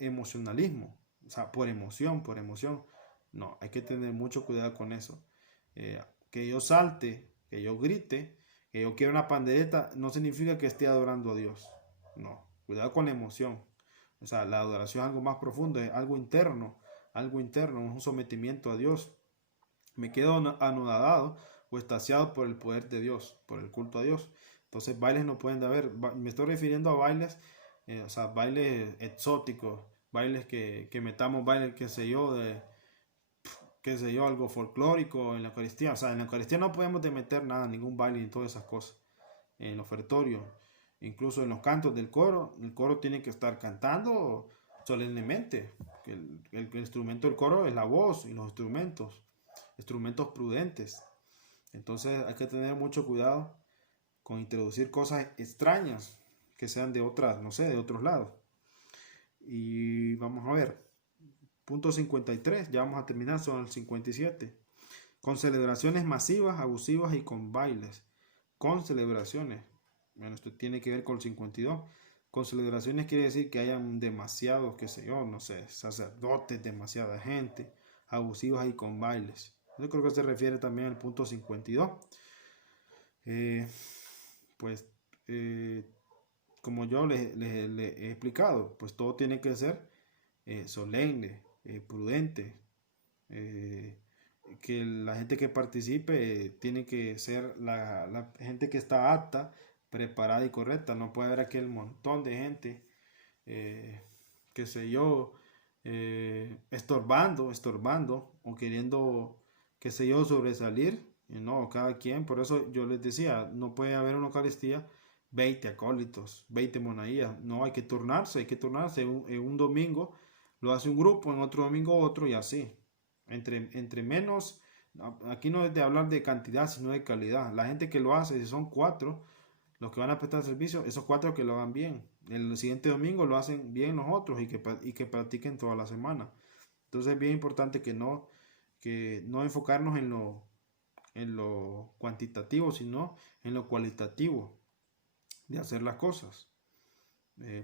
emocionalismo, o sea, por emoción, por emoción. No, hay que tener mucho cuidado con eso. Que yo salte, que yo grite, que yo quiera una pandereta, no significa que esté adorando a Dios. No, cuidado con la emoción. O sea, la adoración es algo más profundo, es algo interno, es un sometimiento a Dios. Me quedo anodadado o estaciado por el poder de Dios, por el culto a Dios. Entonces, bailes no pueden haber. Me estoy refiriendo a bailes, o sea, bailes exóticos, bailes que metamos, bailes, qué sé yo, algo folclórico en la Eucaristía. O sea, en la Eucaristía no podemos de meter nada, ningún baile ni todas esas cosas. En el ofertorio, incluso en los cantos del coro, el coro tiene que estar cantando solemnemente. El instrumento del coro es la voz y los instrumentos prudentes. Entonces hay que tener mucho cuidado con introducir cosas extrañas que sean de otras, no sé, de otros lados. Y vamos a ver, punto 53, ya vamos a terminar, son el 57. Con celebraciones masivas, abusivas y con bailes. Con celebraciones. Bueno, esto tiene que ver con el 52. Con celebraciones quiere decir que hayan demasiados, qué sé yo, no sé, sacerdotes, demasiada gente, abusivas y con bailes. Yo creo que se refiere también al punto 52. Eh, pues, como yo le he explicado, pues todo tiene que ser solemne, prudente. eh, que la gente que participe tiene que ser la gente que está apta, preparada y correcta. No puede haber aquel montón de gente, eh, qué sé yo, estorbando o queriendo, qué sé yo, sobresalir. No, cada quien, por eso yo les decía, no puede haber una Eucaristía 20 acólitos, 20 monaías, no, hay que turnarse, en un domingo lo hace un grupo, en otro domingo otro y así. Entre menos, aquí no es de hablar de cantidad, sino de calidad. La gente que lo hace, si son cuatro, los que van a prestar servicio, esos cuatro que lo hagan bien. El siguiente domingo lo hacen bien los otros y que practiquen toda la semana. Entonces es bien importante que no enfocarnos en lo cuantitativo, sino en lo cualitativo de hacer las cosas.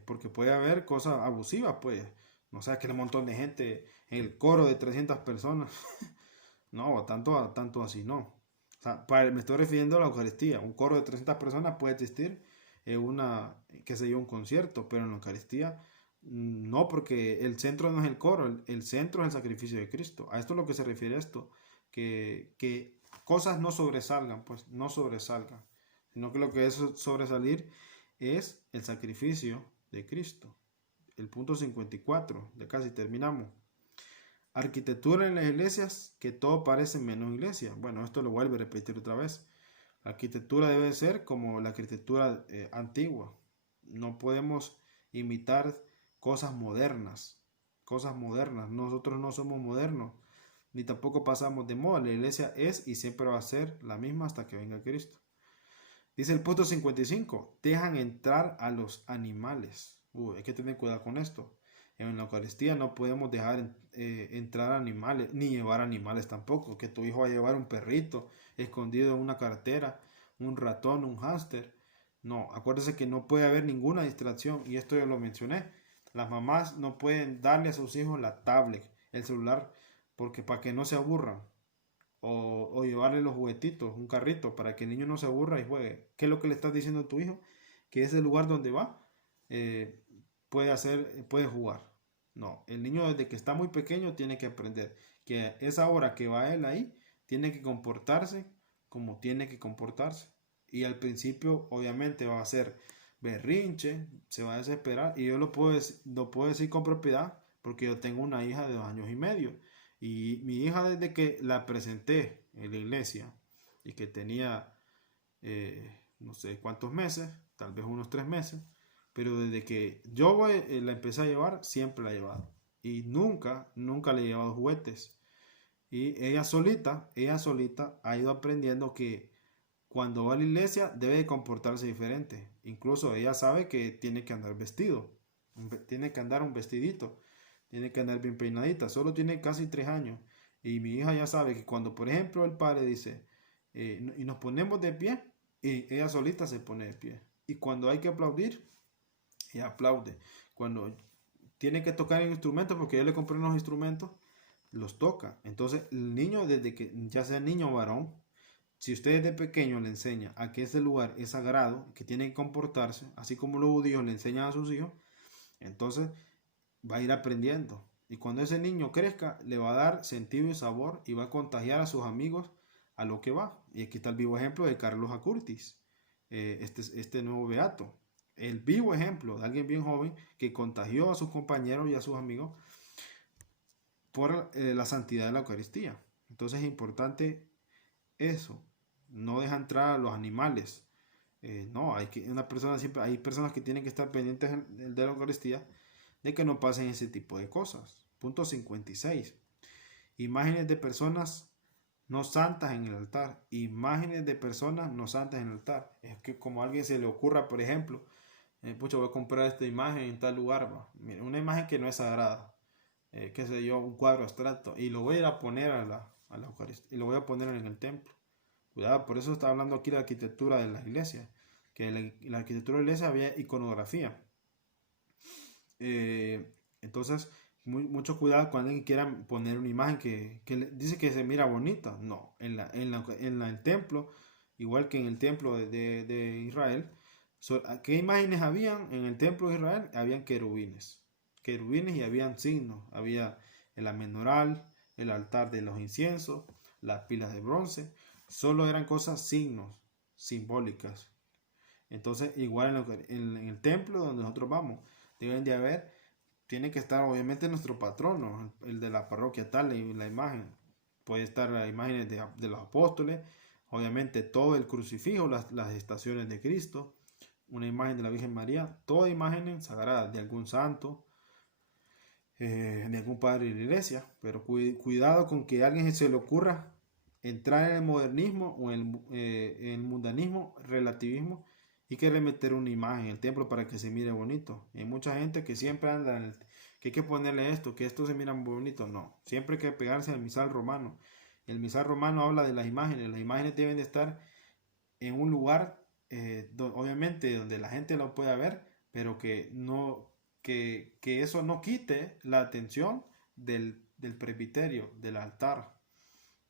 Porque puede haber cosas abusivas, pues. No sé, que un montón de gente en el coro de 300 personas. No, tanto así no. O sea, me estoy refiriendo a la Eucaristía. Un coro de 300 personas puede existir en qué sé yo, un concierto, pero en la Eucaristía no, porque el centro no es el coro, el centro es el sacrificio de Cristo. A esto es lo que se refiere esto, que cosas no sobresalgan, pues no sobresalgan, sino que lo que es sobresalir es el sacrificio de Cristo. El punto 54, ya casi terminamos. Arquitectura en las iglesias, que todo parece menos iglesia. Bueno, esto lo vuelvo a repetir otra vez. La arquitectura debe ser como la arquitectura antigua. No podemos imitar cosas modernas. Cosas modernas. Nosotros no somos modernos, ni tampoco pasamos de moda. La iglesia es y siempre va a ser la misma hasta que venga Cristo. Dice el punto 55, dejan entrar a los animales. Hay que tener cuidado con esto. En la Eucaristía no podemos dejar entrar animales, ni llevar animales tampoco. Que tu hijo va a llevar un perrito escondido en una cartera, un ratón, un hámster. No, acuérdese que no puede haber ninguna distracción y esto ya lo mencioné. Las mamás no pueden darle a sus hijos la tablet, el celular, porque para que no se aburran. O llevarle los juguetitos, un carrito, para que el niño no se aburra y juegue. ¿Qué es lo que le estás diciendo a tu hijo? Que ese lugar donde va eh, puede jugar. No, el niño desde que está muy pequeño tiene que aprender que esa hora que va él ahí, tiene que comportarse como tiene que comportarse. Y al principio, obviamente, va a ser berrinche, se va a desesperar. Y yo lo puedo decir con propiedad porque yo tengo una hija de 2 años y medio. Y mi hija, desde que la presenté en la iglesia y que tenía no sé cuántos meses, tal vez unos 3 meses, pero desde que la empecé a llevar, siempre la he llevado. Y nunca le he llevado juguetes. Y ella solita ha ido aprendiendo que cuando va a la iglesia debe de comportarse diferente. Incluso ella sabe que tiene que andar vestido, tiene que andar un vestidito, tiene que andar bien peinadita. Solo tiene casi 3 años. Y mi hija ya sabe que cuando, por ejemplo, el padre dice, y nos ponemos de pie, y ella solita se pone de pie. Y cuando hay que aplaudir, ella aplaude. Cuando tiene que tocar el instrumento, porque yo le compré unos instrumentos, los toca. Entonces, el niño, desde que ya sea niño o varón, si usted desde pequeño le enseña a que ese lugar es sagrado, que tiene que comportarse, así como los judíos le enseñan a sus hijos, entonces va a ir aprendiendo. Y cuando ese niño crezca, le va a dar sentido y sabor y va a contagiar a sus amigos a lo que va. Y aquí está el vivo ejemplo de Carlos Acutis, este nuevo beato. El vivo ejemplo de alguien bien joven que contagió a sus compañeros y a sus amigos por la santidad de la Eucaristía. Entonces es importante eso. No deja entrar a los animales. No, hay personas que tienen que estar pendientes de la Eucaristía de que no pasen ese tipo de cosas. Punto 56. Imágenes de personas no santas en el altar. Imágenes de personas no santas en el altar. Es que como a alguien se le ocurra, por ejemplo, pucha, voy a comprar esta imagen en tal lugar. Va. Mira, una imagen que no es sagrada. Qué sé yo, un cuadro abstracto. Y lo voy a ir a poner a la Eucaristía. Y lo voy a poner en el templo. Cuidado, por eso está hablando aquí de la arquitectura de las iglesias. Que en la arquitectura de la iglesia había iconografía. Entonces, mucho cuidado cuando alguien quiera poner una imagen que dice que se mira bonita. No, en el templo, igual que en el templo de Israel, ¿qué imágenes habían en el templo de Israel? Habían querubines y habían signos. Había el amenoral, el altar de los inciensos, las pilas de bronce. Solo eran cosas, signos, simbólicas. Entonces, igual en el templo donde nosotros vamos, deben de haber, tiene que estar obviamente nuestro patrono, el de la parroquia tal, y la imagen. Puede estar las imágenes de los apóstoles, obviamente todo el crucifijo, las estaciones de Cristo, una imagen de la Virgen María, todas imágenes sagradas de algún santo, de algún padre de la iglesia. Pero cuidado con que a alguien se le ocurra entrar en el modernismo o en el mundanismo, relativismo, y quiere meter una imagen en el templo para que se mire bonito. Hay mucha gente que siempre anda que hay que ponerle esto, que esto se mira bonito. No, siempre hay que pegarse al misal romano. El misal romano habla de las imágenes deben de estar en un lugar, obviamente donde la gente lo pueda ver, pero que no, que eso no quite la atención del presbiterio, del altar,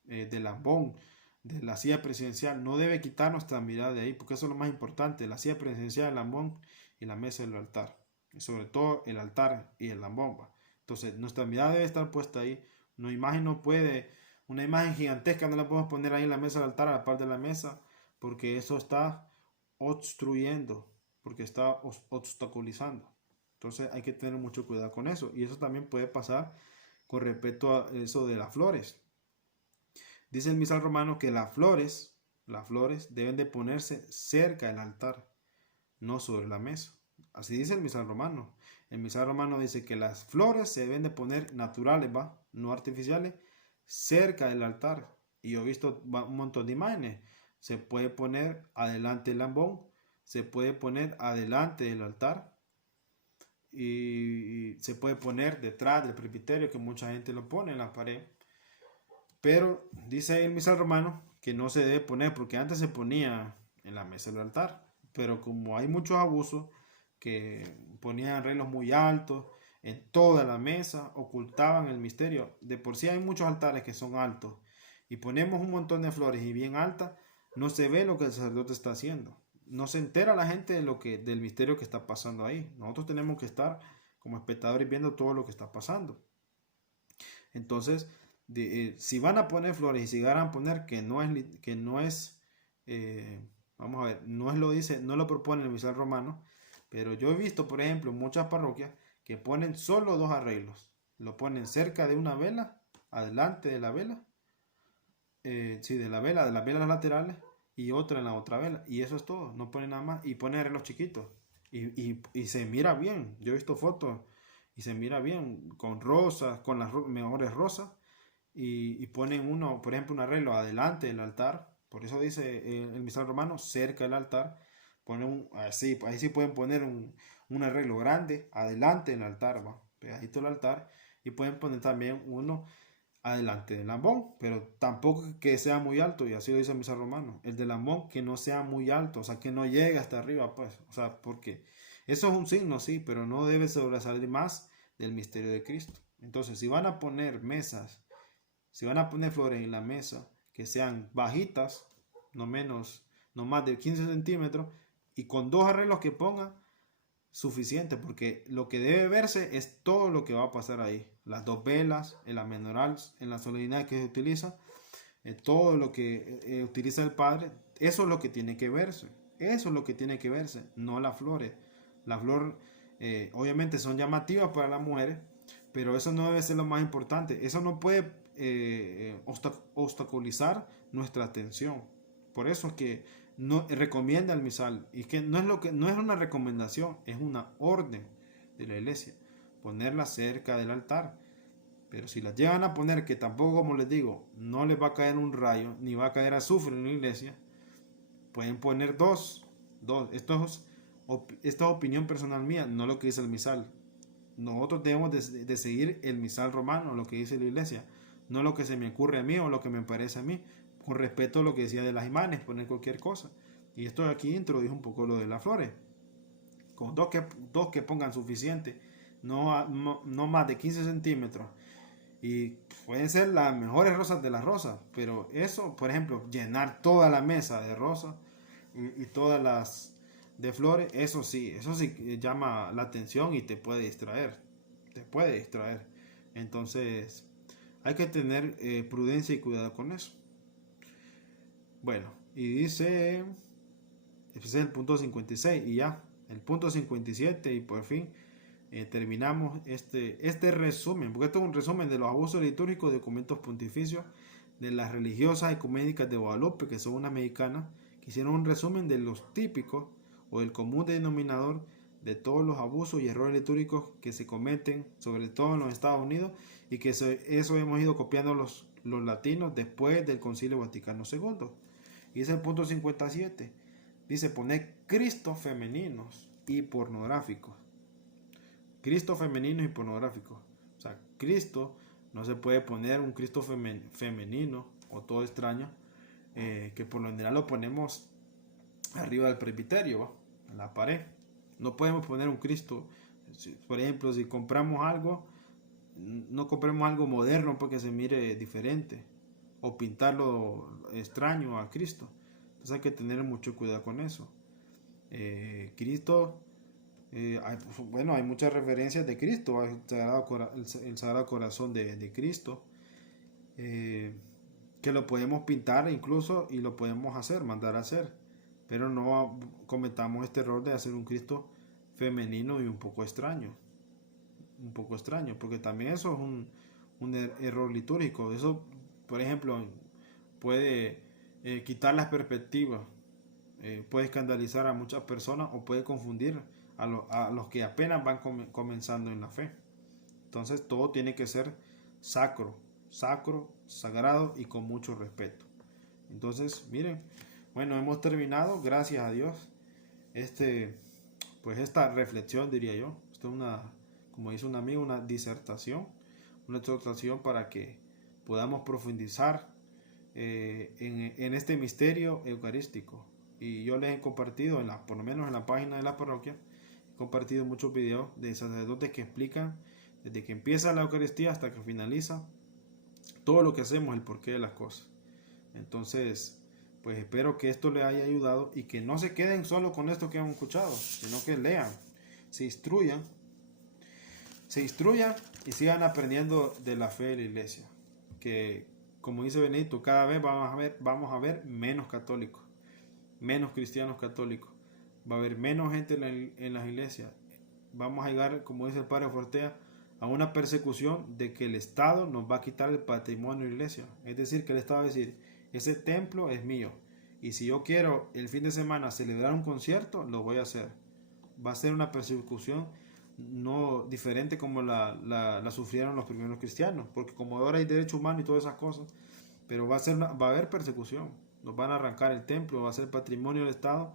del ambón, de la silla presidencial. No debe quitar nuestra mirada de ahí, porque eso es lo más importante: la silla presidencial, el ambón y la mesa del altar. Y sobre todo el altar y el ambón. Entonces, nuestra mirada debe estar puesta ahí. Una imagen gigantesca no la podemos poner ahí en la mesa del altar, a la par de la mesa, porque eso está obstruyendo, porque está obstaculizando. Entonces hay que tener mucho cuidado con eso. Y eso también puede pasar con respecto a eso de las flores. Dice el misal romano que las flores deben de ponerse cerca del altar, no sobre la mesa. Así dice el misal romano. El misal romano dice que las flores se deben de poner naturales, no artificiales, cerca del altar. Y yo he visto un montón de imágenes. Se puede poner adelante el lambón, se puede poner adelante del altar, y se puede poner detrás del presbiterio, que mucha gente lo pone en la pared. Pero dice el misal romano que no se debe poner, porque antes se ponía en la mesa del altar. pero como hay muchos abusos, que ponían arreglos muy altos en toda la mesa, ocultaban el misterio. De por sí hay muchos altares que son altos y ponemos un montón de flores y bien altas, no se ve lo que el sacerdote está haciendo. No se entera la gente de del misterio que está pasando ahí. Nosotros tenemos que estar como espectadores viendo todo lo que está pasando. Entonces, si van a poner flores y si van a poner vamos a ver, no lo propone el misal romano, pero yo he visto, por ejemplo, muchas parroquias que ponen solo dos arreglos. Lo ponen cerca de una vela, adelante de la vela, sí, de las velas laterales, y otra en la otra vela. Y eso es todo, no ponen nada más. Y ponen arreglos chiquitos. Y se mira bien. Yo he visto fotos y se mira bien, con rosas, con las mejores rosas. Y ponen uno, por ejemplo, un arreglo adelante del altar. Por eso dice el misal romano, cerca del altar. Ponen así, ahí sí pueden poner un arreglo grande adelante del altar, va, pegadito al altar. Y pueden poner también uno adelante del lambón, pero tampoco que sea muy alto, y así lo dice el misal romano. El del lambón que no sea muy alto, o sea, que no llegue hasta arriba, pues, o sea, porque eso es un signo, sí, pero no debe sobresalir más del misterio de Cristo. Entonces, si van a poner mesas, si van a poner flores en la mesa, que sean bajitas, no menos, no más de 15 centímetros, y con dos arreglos que pongan, suficiente, porque lo que debe verse es todo lo que va a pasar ahí. Las dos velas, en la menoral, en la solemnidad que se utiliza, todo lo que utiliza el Padre, eso es lo que tiene que verse. Eso es lo que tiene que verse, no las flores. Las flores obviamente son llamativas para las mujeres, pero eso no debe ser lo más importante. Eso no puede obstaculizar nuestra atención. Por eso es que no recomienda el misal, y que no es una recomendación, es una orden de la iglesia ponerla cerca del altar. Pero si las llegan a poner, que tampoco, como les digo, no les va a caer un rayo ni va a caer azufre en la iglesia, pueden poner dos. Esto es opinión personal mía, no lo que dice el misal. Nosotros debemos de seguir el misal romano, lo que dice la iglesia, no lo que se me ocurre a mí o lo que me parece a mí, con respeto a lo que decía de las imanes, poner cualquier cosa. Y esto de aquí introdujo un poco lo de las flores. Con dos que pongan suficiente, no más de 15 centímetros. Y pueden ser las mejores rosas de las rosas, pero eso, por ejemplo, llenar toda la mesa de rosas y todas las de flores, eso sí llama la atención y te puede distraer. Te puede distraer. Entonces, hay que tener prudencia y cuidado con eso. Bueno, y dice, ese es el punto 56 y ya, el punto 57 y por fin terminamos este resumen, porque esto es un resumen de los abusos litúrgicos de documentos pontificios de las religiosas ecuménicas de Guadalupe, que son unas mexicanas, que hicieron un resumen de los típicos o el común denominador de todos los abusos y errores litúrgicos que se cometen, sobre todo en los Estados Unidos, y que eso hemos ido copiando los latinos después del Concilio Vaticano II. Y es el punto 57. Dice poner Cristos femeninos y pornográficos. Cristo femenino y pornográfico. O sea, Cristo no se puede poner un Cristo femenino o todo extraño, que por lo general lo ponemos arriba del presbiterio, ¿va? En la pared. No podemos poner un Cristo, por ejemplo, si compramos algo, no compremos algo moderno porque se mire diferente, o pintarlo extraño a Cristo. Entonces hay que tener mucho cuidado con eso. Cristo, hay muchas referencias de Cristo, el Sagrado Corazón de Cristo, que lo podemos pintar incluso y lo podemos mandar a hacer, pero no cometamos este error de hacer un Cristo femenino y un poco extraño, porque también eso es un error litúrgico. Eso, por ejemplo, puede quitar las perspectivas, puede escandalizar a muchas personas o puede confundir a los que apenas van comenzando en la fe. Entonces todo tiene que ser sacro, sagrado y con mucho respeto. Entonces, miren, bueno, hemos terminado, gracias a Dios, esta reflexión, diría yo. Esto es como dice un amigo, una disertación, una exhortación para que podamos profundizar en este misterio eucarístico y yo les he compartido, por lo menos en la página de la parroquia, he compartido muchos videos de sacerdotes que explican desde que empieza la Eucaristía hasta que finaliza todo lo que hacemos, el porqué de las cosas. Entonces, pues espero que esto les haya ayudado y que no se queden solo con esto que han escuchado, sino que lean, se instruyan y sigan aprendiendo de la fe de la iglesia. Que, como dice Benedicto, cada vez vamos a ver menos católicos, menos cristianos católicos, va a haber menos gente en las iglesias. Vamos a llegar, como dice el padre Fortea, a una persecución de que el Estado nos va a quitar el patrimonio de la iglesia. Es decir, que el Estado va a decir, ese templo es mío, y si yo quiero el fin de semana celebrar un concierto, lo voy a hacer. Va a ser una persecución no diferente como la sufrieron los primeros cristianos, porque como ahora hay derecho humano y todas esas cosas, pero va a haber persecución. Nos van a arrancar el templo, va a ser patrimonio del Estado,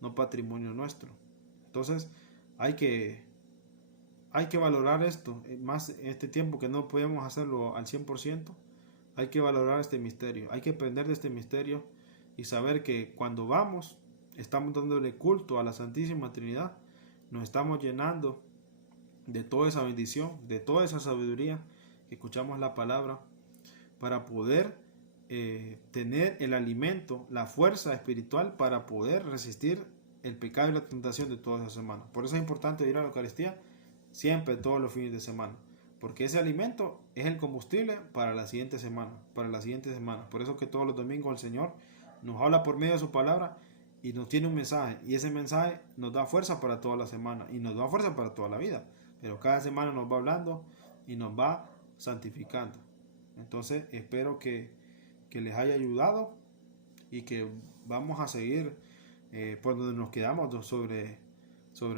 no patrimonio nuestro. Entonces hay que valorar esto, más este tiempo que no podemos hacerlo al 100%, hay que valorar este misterio, hay que aprender de este misterio y saber que cuando vamos, estamos dándole culto a la Santísima Trinidad, nos estamos llenando de toda esa bendición, de toda esa sabiduría, que escuchamos la palabra, para poder tener el alimento, la fuerza espiritual para poder resistir el pecado y la tentación de toda esa semana. Por eso es importante ir a la Eucaristía siempre, todos los fines de semana, porque ese alimento es el combustible para la siguiente semana, Por eso que todos los domingos el Señor nos habla por medio de su palabra y nos tiene un mensaje, y ese mensaje nos da fuerza para toda la semana y nos da fuerza para toda la vida, pero cada semana nos va hablando y nos va santificando. Entonces espero que les haya ayudado y que vamos a seguir por donde nos quedamos sobre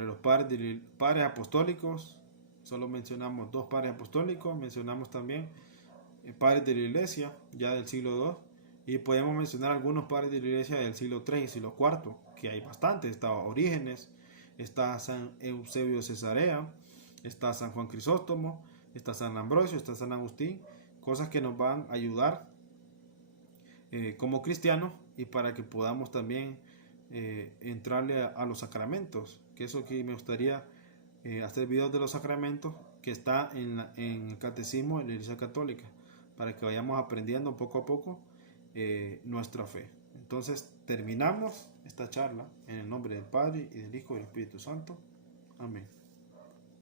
los padres apostólicos. Solo mencionamos 2 padres apostólicos, mencionamos también padres de la iglesia ya del siglo II, y podemos mencionar algunos padres de la iglesia del siglo III y siglo IV, que hay bastantes. Está Orígenes, está San Eusebio de Cesarea, está San Juan Crisóstomo, está San Ambrosio, está San Agustín, cosas que nos van a ayudar como cristianos y para que podamos también entrarle a los sacramentos, que eso que me gustaría hacer videos de los sacramentos, que está en el catecismo de la Iglesia Católica, para que vayamos aprendiendo poco a poco nuestra fe. Entonces terminamos esta charla en el nombre del Padre y del Hijo y del Espíritu Santo. Amén.